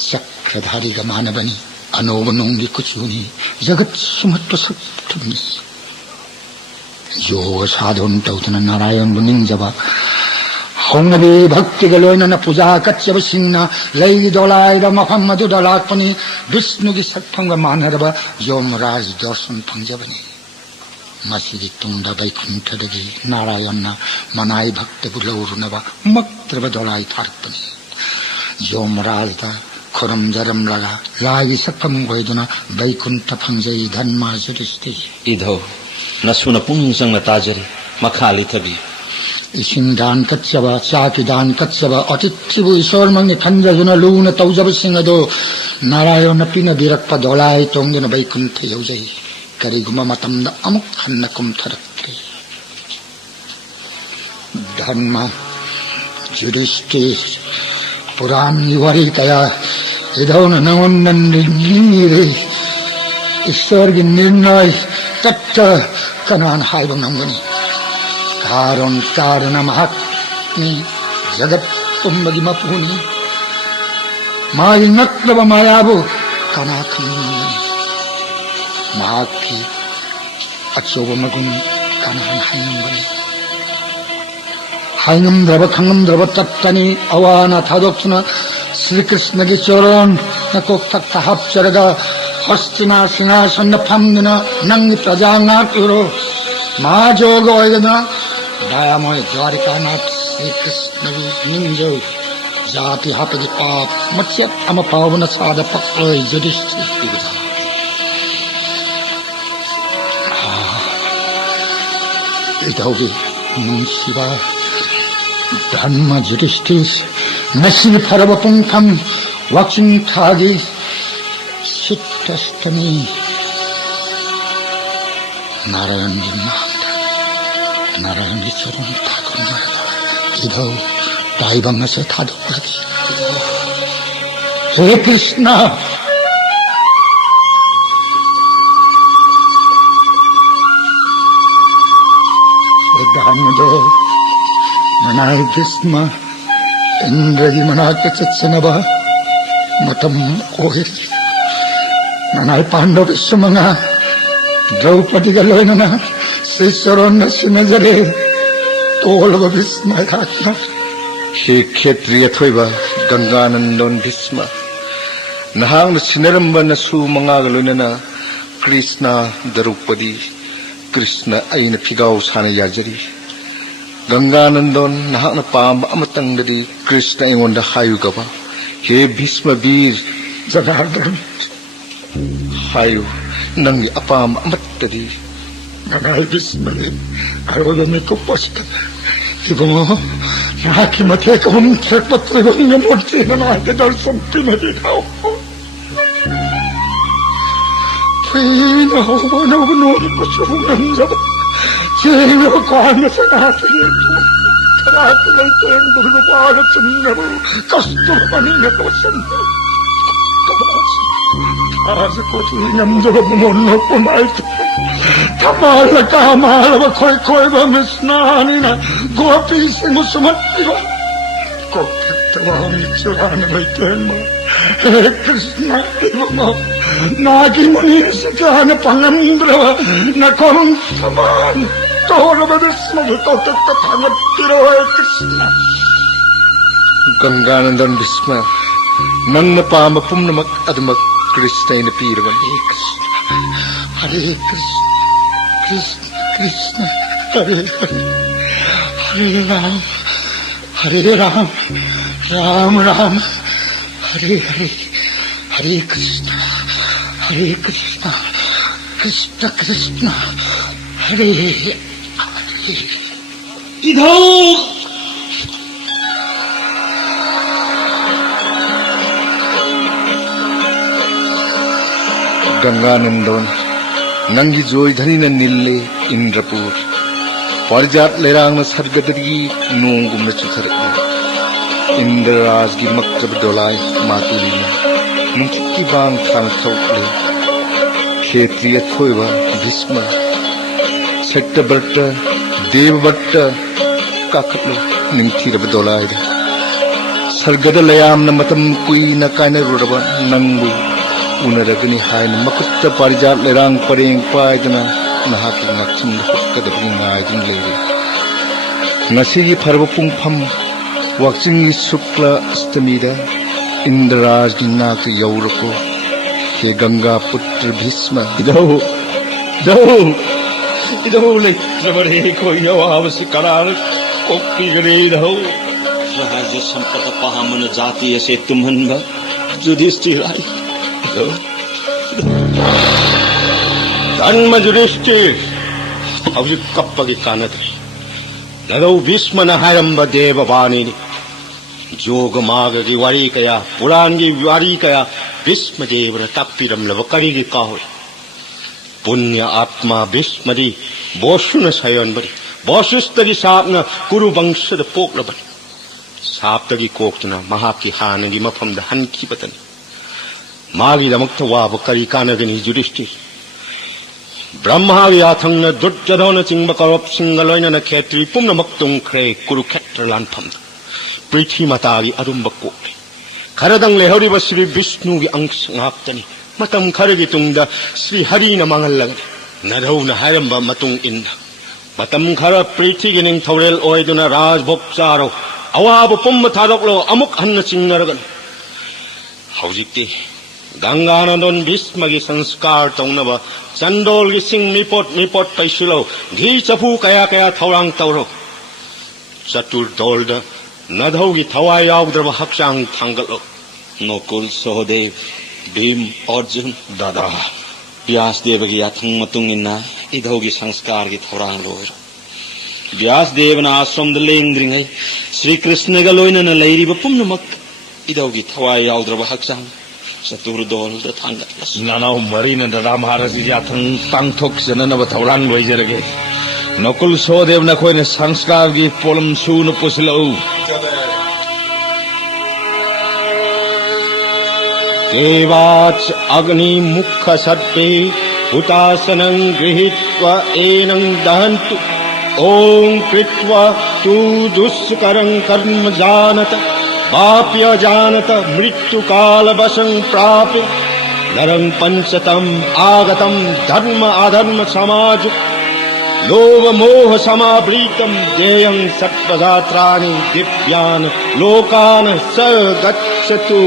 चक्रधारी का मानबनी अनोबनोंगी कुछ हुनी जगत सुमत्व सप्तमी योग साधन तौतना नारायण बुनिंग जबा ꯍꯧꯅꯕꯤ ꯚꯛꯇꯤꯒ ꯂꯣꯏꯅꯅ ꯄꯨꯖꯥ ꯀꯠꯆꯕꯁꯤꯡꯅ ꯂꯩꯒꯤ ꯗꯣꯂꯥꯏꯗ ꯃꯐꯝ ꯑꯗꯨꯗ ꯂꯥꯛꯄꯅꯤ ꯕꯤꯁꯅꯨꯒꯤ ꯁꯛꯐꯝꯒ ꯃꯥꯟꯅꯔꯕ ꯌꯣꯃꯔꯥꯖ ꯗꯔꯁꯟ ꯐꯪꯖꯕꯅꯤ ꯃꯁꯤꯒꯤ ꯇꯨꯡꯗ ꯕꯩꯀꯨꯟꯊꯗꯒꯤ ꯅꯥꯔꯥꯌꯟꯅ ꯃꯅꯥꯏ ꯚꯛꯇꯕꯨ ꯂꯧꯔꯨꯅꯕ ꯃꯛꯇ꯭ꯔꯕ ꯗꯣꯂꯥꯏ ꯊꯥꯔꯛꯄꯅꯤ ꯌꯣꯃꯔꯥꯖꯗ ꯈꯨꯔꯨꯝꯖꯔꯝꯂꯒ ꯂꯥꯏꯒꯤ ꯁꯛꯐꯝ ꯑꯣꯏꯗꯨꯅ ꯕꯩꯀꯨꯟꯊ ꯐꯪꯖꯩ ꯙꯟꯃ ꯌꯨꯙꯤꯁꯊꯤ 이ധꯧ 나수나 뿡성나 따저리 마칼리 터비 이신 단 끝잡아 짜기 단 끝잡아 어티티부 이솔망니 간자주나 루나 떠우잡으싱아도 나라요나 삐나 비락파 돌아이 동네나 바이쿤테 여우자이 그리고마 마탐나 아묵 한나 꿈타락테 단마 주리스티 पुराण युवारी तया इधौन नवन्नन निर्णय ईश्वर की निर्णय तत्व कनान हाइब नंगनी कारण महात्मी जगत पुम्बगी मपुनी माई नक्लब मायाबु कना खंगनी महाकी अचोब मगुन कनान हाइनंगनी हाइनंद्रब खंगंद्रब तत्तनी अवाना थादोक्सुना श्री कृष्ण की चरण नकोक तक हपचरगा हस्तिना सिंहासन फमदुना नंग प्रजा नाटुरो महाजोग ओयदना दयामय द्वारिकानाथ श्री कृष्ण निंजो जाति हापगी पाप मत्स्यत अम पावन साध पक्लोय युधिष्ठिर इधौगी नुंसिबा धर्म युधिष्ठिर नसीब फरब पुंखम वक्षिन थागी सिद्धस्तमी नारायण जी नारायण जी चरण थाकुन इधौ ताइबंग से थादो हे कृष्ण धर्मदो मनाई भीष्म इंद्रजी मनाके चचनबा मतम ओहिर मनाई पांडव विश्वमंगा द्रौपदी का लोयनना श्री चरण सिनजरे तोलब भीष्म हाकना हे क्षेत्रीय थोइबा गंगानंदन भीष्म नहांग सिनरंबा नसु मंगा लोयनना कृष्ण द्रौपदी कृष्ण अइन फिगाव साने याजरी गंगानंदन नहांग पाम अमतंगदी कृष्ण एंगोंदा हायुगबा हे भीष्म वीर जनार्दन हायु नंगी अपाम अमत्तदी मनाई भीष्म अरोद में को पस्त इबो नाकी मथे कम छपत्र गंग मूर्ति नाके दर्शन पिने दिखाओ Pino no no kusungan Sino kanya sa natin Karate na ito ang dulupalat sa ninabu Kasto kanina ko sa Kabas Asa ko tinam doon mo pumaito Kamala kamala ba koy ba misnani na Guwapising mo sumati ba Kopagtawang itsurana ba ito mo Krishna iba mo Naging munisika na pangandrawa na kung saman. Toro ba Vishnu tutok tatangat tiro ay Krishna. गंगानंदन Bhishma नंग palm पुम नमक अदमक कृष्ण इन पीरवन Hare Krishna, Krishna Krishna, Hare Hare, Hare Ram, Hare Ram, Ram Ram, Hare Hare, Hare Krishna. Hare Krishna, Krishna Krishna, Hare Hare. 이धꯧ गंगानंदन नंगी जोई धनी न निल्ले इंद्रपुर परिजात लेरांग न सरगदगी नोंगुम न चुथरे इंद्रराज की मक्तब डोलाय मातुरी में नुकी बांग थांग थौले क्षेत्रीय थोइबा भीष्म सेट्टबर्ट देवबर्ट काकलो निंथीरब डोलाय सरगद लयाम न मतम कुई न कायन रुरबा नंगु उनरगनी हाइन मकुत्त परिजात लेरांग परेंग पायदना नहाकी ngakchim hukkadabni ngaiding leire ngasi फरब पुंगफम wakching Shukla Astamida Indraj Dinak Yaurako He Ganga Putra Bhisma Idaho like Travari ko yawas karar kopi gare idaho. Raja sampata pahamana jati ase tumhanba Yudhishthira. Dhanma Yudhishthir hauji kappagi kanatri nado Bhismana haramba deva vani yoga maga gi wari kaya puran gi wari kaya Bhisma devara tappiram lava kari gi kahoi punya atma Bhismadi boshuna sayon bari boshustagi sapna kuru bangshada poklabani saptagi koktuna mahaki hanagi mafamda hanki batani magi damakta waba kari kanagani Yudhishthir Brahmavi athangna Duryodhana chingba karop singaloina khetri pumna maktung kre Kurukshetra lanpamda Prithi matagi arumba kokle karadang lehoriba Sri Vishnu gi angsa ngaptani matam kharagi tungda Sri Hari na mangalagani nadau na haramba matung inda matam khara Prithi gi ning thorel oiduna rajbhok charo awaba pumma tharoklo amuk hanna chingnaragani haujikti Ganganandon Bhismagi sanskar taunaba Chandolgi sing mipot paisilo Ghi chapu kaya thaurang tauro Chatur dolda Nadhogi thawai yaugdraba hakshang thangalo Nokul Sahadev Bhim Arjun Dada. Vyasdeva gi athang matung inna idhogi sanskar gi thorang loira Vyasdeva na ashram da lengdring hai Sri Krishna ga loina na leiriba pumnamak idhogi thawai yaugdraba hakshang Satur dol da thangatlas Nanau marina da Maharaj yathang tangthok senana ba thauran loijerage Nakul Sahadev na koine sanskar gi polam sunu pusilo Devach agni mukha sarpe Hutasanang grihitva enang dahantu Om kritva tu duskarang karma janata Vapya janata mrityu kala vasang prapi Narang panchatam agatam dharma adharma samaju Lova moha samabritam deyang sattvajatrani divyan lokana sa gacchatu